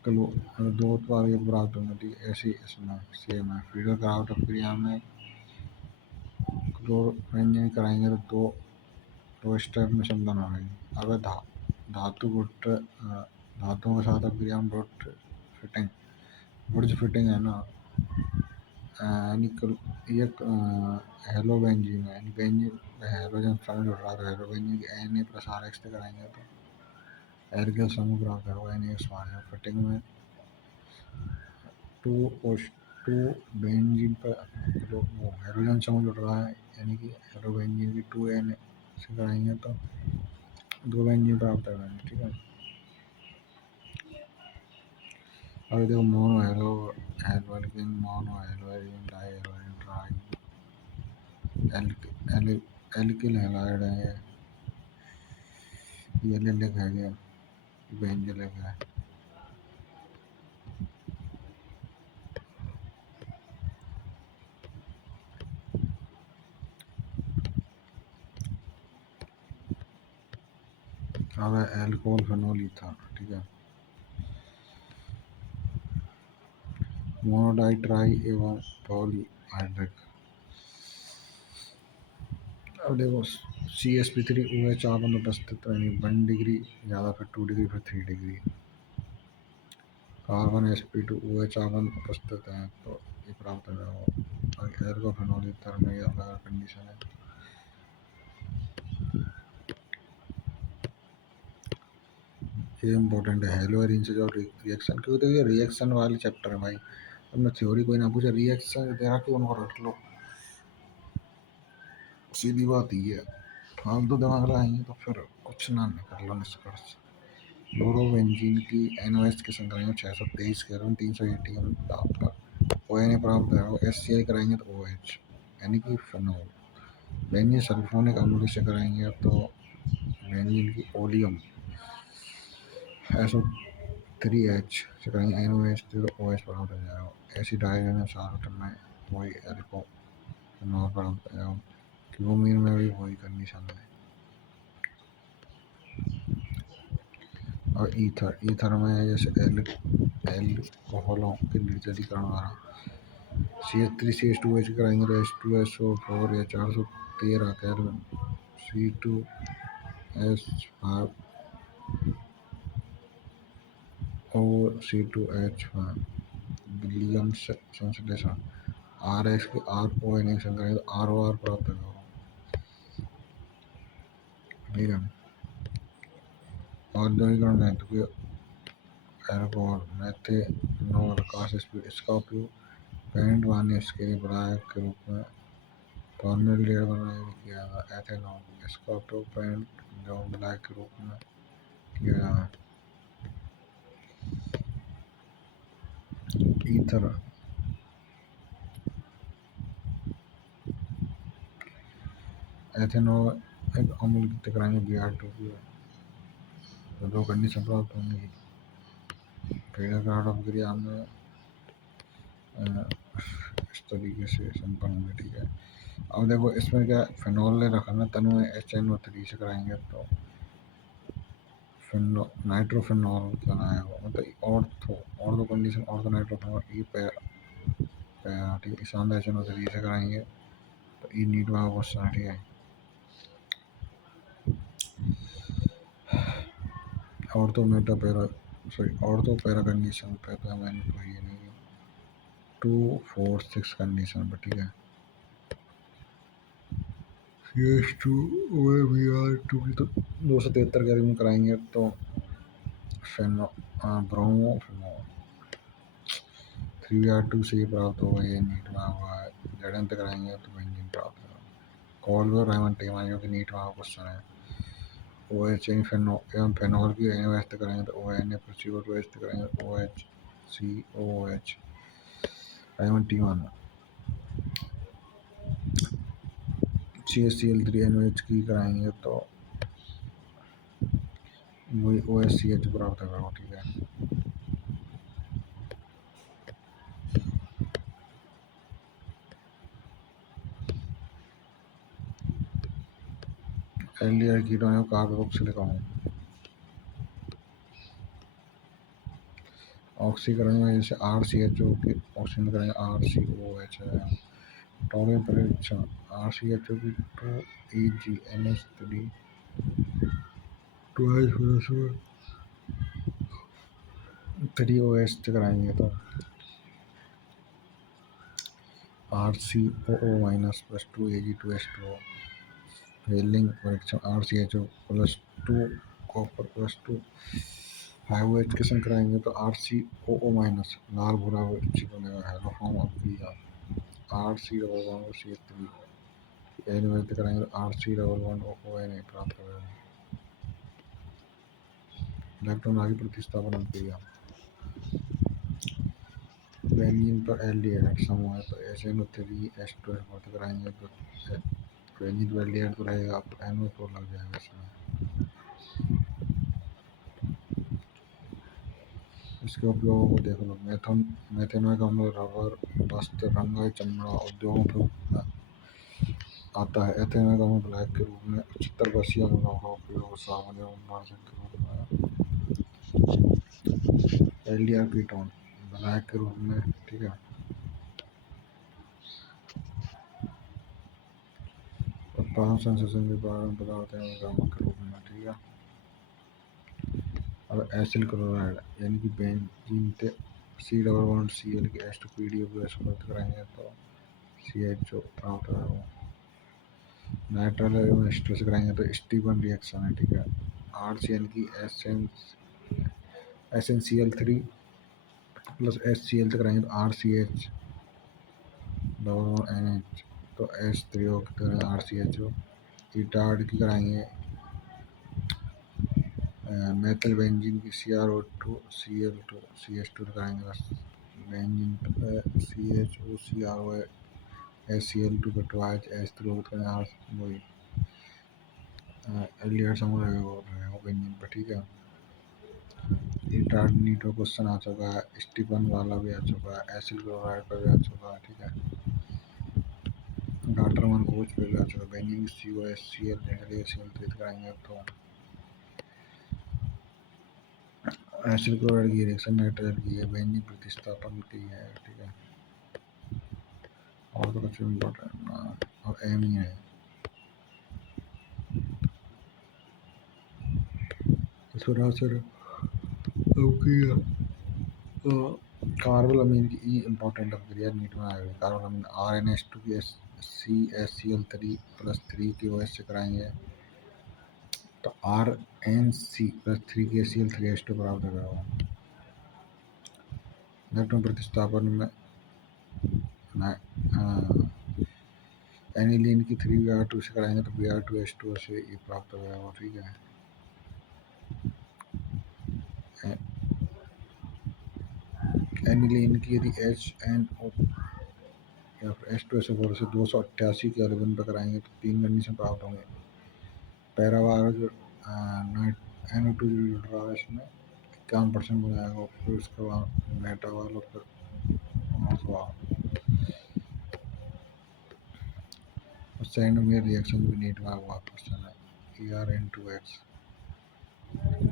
दो उत्पाद एक प्राप्त होंगे, ऐसी इसमें सेम है। फीडर ग्राउट क्रिया में क्लोरोबेंजीन कराएंगे तो दो स्टेप में संबंध होगी। अब धातु गुट धातुओं के साथ क्रिया में बुर्ज फिटिंग है ना, यानी ये हेलोबेंजीन है, यानी बेंजीन हेलोजन समूह जुड़ रहा है, तो हेलोबेंजीन की Na+RX से कराएंगे तो एल्किल समूह प्राप्त होगा, NaOH। फिटिंग में 2 बेंजीन पर वो हेलोजन समूह जुड़ रहा है, यानी कि हेलोबेंजीन की 2Na से कराएंगे तो 2 बेंजीन प्राप्त होगा, ठीक है। अब देखो mono haloalkane, mono haloarene, di haloarene, tri alkyl halide है, ये एलिलिक है, ये बेंजिलिक है। अब है एल्कोहल फेनोल ईथर, ठीक है। मोनोडाई ट्राई एवं पॉलीहाइड्रिक, अब देखो CsP3 OH आपन उपस्थित यानी 1 डिग्री ज़्यादा, फिर 2 डिग्री, फिर 3 डिग्री। कार्बन sp2OH आपन उपस्थित हैं तो ये प्राप्त हो। एल्कोफेनॉल ईथर में ये अलग कंडीशन है। ये इम्पोर्टेंट है हेलोअरीन से जो रिएक्शन, क्योंकि तो ये रिएक्शन वाले चैप्टर है भाई। अब मैं थ्योरी कोई ना पूछे, रिएक्शन दे रखी उनको रट लो, सीधी बात ही है। फालतू दिमाग लगाएंगे तो फिर कुछ ना निकल लो निष्कर्ष। फ्लोरोबेंजीन की NOH के संग्रह में 623 केल्विन 300 ATM ताप पर ONA प्राप्त है और HCl कराएंगे तो OH यानी कि फेनॉल। बेंजीन सल्फोनिक अम्ल से कराएंगे तो बेंजीन की ओलियम SO3H से कराएंगे NOH तो OH प्राप्त हो जाएगा। एसिड हाइड्रोजन साल्ट में वही एल्को फेनॉल प्राप्त हो जाएगा। क्लोमीन में भी वही कंडीशन है। और ईथर में जैसे एल्कोहलों के निर्जलीकरण द्वारा CH3CH2OH कराएंगे तो H2SO4 या 413 केल्विन C2H5O विलियम संश्लेषण RX के RONA संग्रहित ROR प्राप्त होगा। ठीक है। औद्योगिकरण महत्व के एल्कोहल मेथेनॉल का इसका उपयोग पेंट वार्निश के लिए ब्लैक के रूप में फॉर्मल्डिहाइड बनाने में किया जाता है। एथेनॉल इसका उपयोग पेंट जो ब्लैक के रूप में किया जाता है। ईथर एथेनॉल एक अम्ल की टकराएंगे Br2 की तो दो कंडीशन प्राप्त होंगी। क्रिया में इस तरीके से संपन्न होंगे। ठीक है। अब देखो इसमें क्या फेनॉल ने रखा ना तनु HNO3 से कराएंगे तो नाइट्रोफेनॉल बनाएगा मतलब ऑर्थो कंडीशन ऑर्थो नाइट्रोफेनॉल ठीक है। शानदार HNO3 से कराएंगे तो ई नीट वाला क्वेश्चन। ठीक है। ऑर्थो पैरा कंडीशन पे तो मैंने कोई नहीं 2 4 6 कंडीशन पे। ठीक है। CH2OBr2 की तो 273 कैलोरी में कराएंगे तो ब्रोमोफेनॉल 3Br2 से ही प्राप्त होगा। ये नीट में हुआ है। जड़न तक कराएंगे तो बेंजीन प्राप्त होगा। कॉल्वर रायमंड टेमा जो कि नीट में क्वेश्चन है। OH एवं फेनॉल की NOH तक कराएंगे तो ONA CO2H तक कराएंगे तो OH COOH रायमंड टीमा में। CH3NOH की कराएंगे तो वही OHCH प्राप्त होगा। ठीक है। एल्डिहाइड कीटोन कार्बोक्सिलिक अम्ल ऑक्सीकरण में जैसे RCHO की ऑक्सीजन करेंगे RCOH है। टॉरिक परीक्षण RCHO की 2EgNH3 3OH कराएंगे तो RCOO- + 2Ag2H2O। वेलिंग परीक्षण RCHO +2 कॉपर +2 5OH के संग कराएंगे तो RCOO- लाल भूरा चिप बनेगा। हेलोफॉर्म अभिक्रिया RC+CH3 NOH कराएंगे तो RC+ONA प्राप्त करेगा। इलेक्ट्रॉन आगे प्रतिस्थापन अभिक्रिया बेंजीन पर एल्डिहाइड समूह है तो SNO3H2 प्राप्त कराएंगे तो बेंजीन पर एल्डिहाइड तो रहेगा तो NO4 लग जाएगा इसमें। इसके उपयोगों को देख लो। मेथेनॉइक अम्ल रबर वस्त्र रंगाई चमड़ा उद्योगों में आता है। एथेनॉइक अम्ल ब्लैक के रूप में 75% अम्लों का उपयोग साबुन एवं मार्जन के रूप में। एल्डिहाइड कीटोन ब्लैक के रूप में। ठीक है। पाँच सेंसेशन के कारण पदार्थ हैं उनका मुख्य रूप में, ठीक है। अब एसिल क्लोराइड यानी कि बेंजीन थे C double bond C L की H two P D O gas प्राप्त कराएंगे तो सी एच ओ प्राप्त होगा। नाइट्राइल एस्टर से कराएंगे तो स्टीवन रिएक्शन है, ठीक है। आर सी एल की S N C L three plus H C L से कराएंगे तो R C H double bond N H तो H three O R C H O. Etard की कराएंगे मेथल बेंजीन की C R O two C L two C H two लगाएंगे बस। Benzene C H O C R O H C L two का एच एच थ्री वही एलियट समूह रहेगा बेंजीन पर, ठीक है। ईटार्ड नीटो क्वेश्चन आ चुका है, स्टीफन वाला भी आ चुका है, एसिल क्लोराइड पर भी आ चुका है, ठीक है। डॉक्टर मन कोच पे भी आ चुका है। Benzene C O S C L C L कराएंगे तो एसिड क्लोराइड की रिएक्शन नाइट्राइल की है, बेंजीन प्रतिस्थापन की है, ठीक है। और तो कुछ इम्पोर्टेंट और एम ही है। इस प्रकार से कार्बल अमीन की ई इम्पोर्टेंट अभिक्रिया नीट में आएगी। Carbylamine R N S two की C S C L three plus three की ओ एस से कराएंगे तो R N C plus three की C L three S two प्राप्त होगा। इलेक्ट्रॉन प्रतिस्थापन में एनिलीन की थ्री बी आर टू से कराएंगे तो B R two S two से ये प्राप्त हो जाएगा, ठीक है। एनिलीन की यदि एच एन ओ या फिर H two S O four से 288 के केल्विन पर कराएंगे तो तीन कंडीशन प्राप्त होंगे। पैरावार जो एन ओ टू जो जुड़ रहा है इसमें 51% हो जाएगा, फिर उसके बाद मेटावाल और फिर सेकंड में रिएक्शन भी नीट में हुआ क्वेश्चन है। E R N two X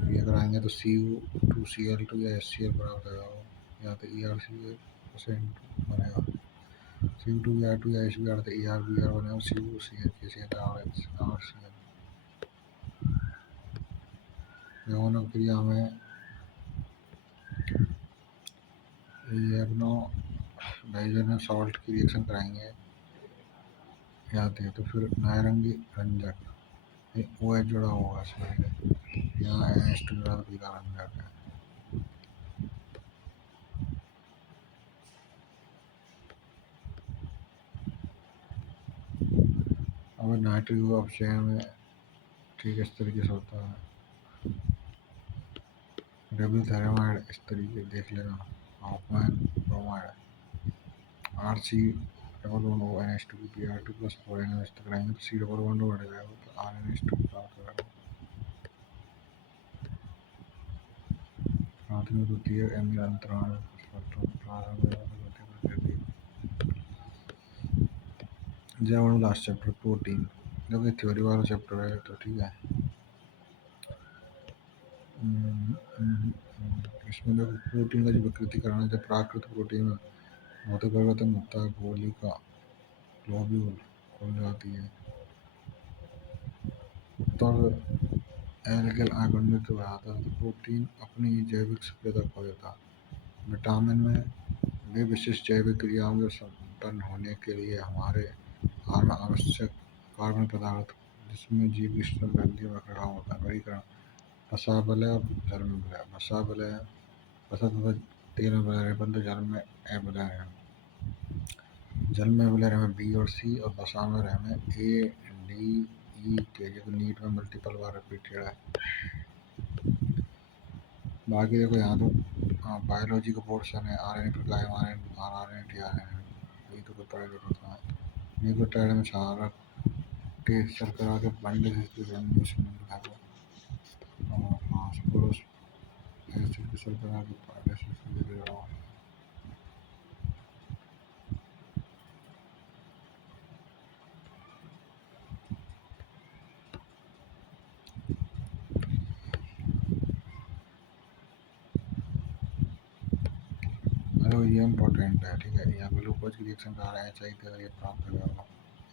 ये कराएंगे तो C U two C L two या एस सी एल प्राप्त होगा, या तो E R C L percent बनेगा। C U two B R two या एच बी आर तो ई आर बी आर बनेगा सी यू सी एल के C L R X R C L. यौन क्रिया में नाइट्रोजन सॉल्ट की रिएक्शन कराएंगे याद है तो फिर नारंगी रंजक ओ एच जुड़ा होगा इसमें, यहाँ एन एच टू जुड़ा तो पीला रंजक है। अब नाइट्रिक अपचयन में ठीक इस तरीके से होता है। डब्ल्यू थैरामाइड इस तरीके देख लेना, Hoffmann bromide R C double one O N H two P R two plus four N H तक रहेंगे तो सी डबल वन बढ़ जाएगा तो आर एन एच टू प्राप्त होगा। प्राथमिक द्वितीय एमिल अंतराल जैवन लास्ट चैप्टर प्रोटीन जो कि थ्योरी वाला चैप्टर है तो ठीक है। इसमें देखो प्रोटीन का जो विकृतीकरण है, जब प्राकृतिक प्रोटीन में भौतिक परिवर्तन होता है गोलिका ग्लोब्यूल खुल जाती है तब एल्गल आगंडित हो जाता है तो प्रोटीन अपनी जैविक सक्रियता खो देता है। विटामिन में वे विशिष्ट जैविक क्रियाओं के संपन्न होने के लिए हमारे आहार में आवश्यक कार्बन पदार्थ जिसमें जीव स्तर ग्रंथि में रखा होता है वर्गीकरण वसा बलय और जल में बलय। वसा बलय वसा तथा तेल में बलय बंद जल में ए बलय है। जल में बलय में बी और सी और वसा में रहे में ए डी ई के जो नीट में मल्टीपल बार रिपीटेड है। बाकी देखो यहाँ तो बायोलॉजी का पोर्शन है आर एन ए प्रकार R N R N T R N ये तो कोई पढ़ा लिखा था। न्यूक्लियोटाइड में क्षारक के शर्करा के बंडल एसिड की शर्करा के पहले से दे रहा हूँ। ये इम्पोर्टेंट है, ठीक है। यहाँ ग्लूकोज की रिएक्शन करा रहे हैं चाहिए कि ये प्राप्त करेगा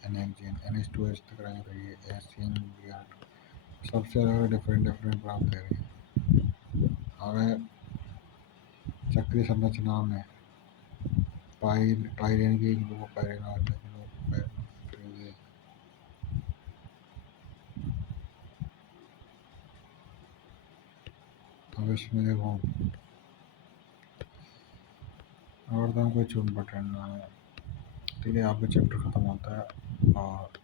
NH2 तक रहेंगे तो ये एसियन सबसे अलग डिफरेंट डिफरेंट प्राप्त दे रही है हमें चक्रीय संरचना में पाइरेन की पाइरेन अब इसमें देखो और तो हम कोई चुन बटन ना है ठीक है आपका चैप्टर ख़त्म होता है और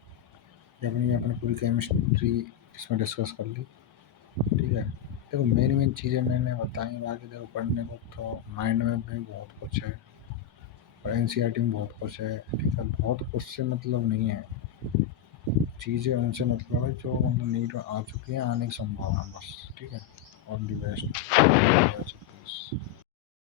ये अपनी पूरी केमिस्ट्री इसमें डिस्कस कर ली ठीक है देखो मेन चीज़ें मैंने बताई बाकी देखो पढ़ने को तो माइंड में भी बहुत कुछ है और एनसीईआरटी में बहुत कुछ है ठीक है बहुत कुछ से मतलब नहीं है चीज़ें उनसे मतलब है जो मतलब नीट में आ चुकी हैं आने की संभावना बस ठीक है ऑल दी बेस्ट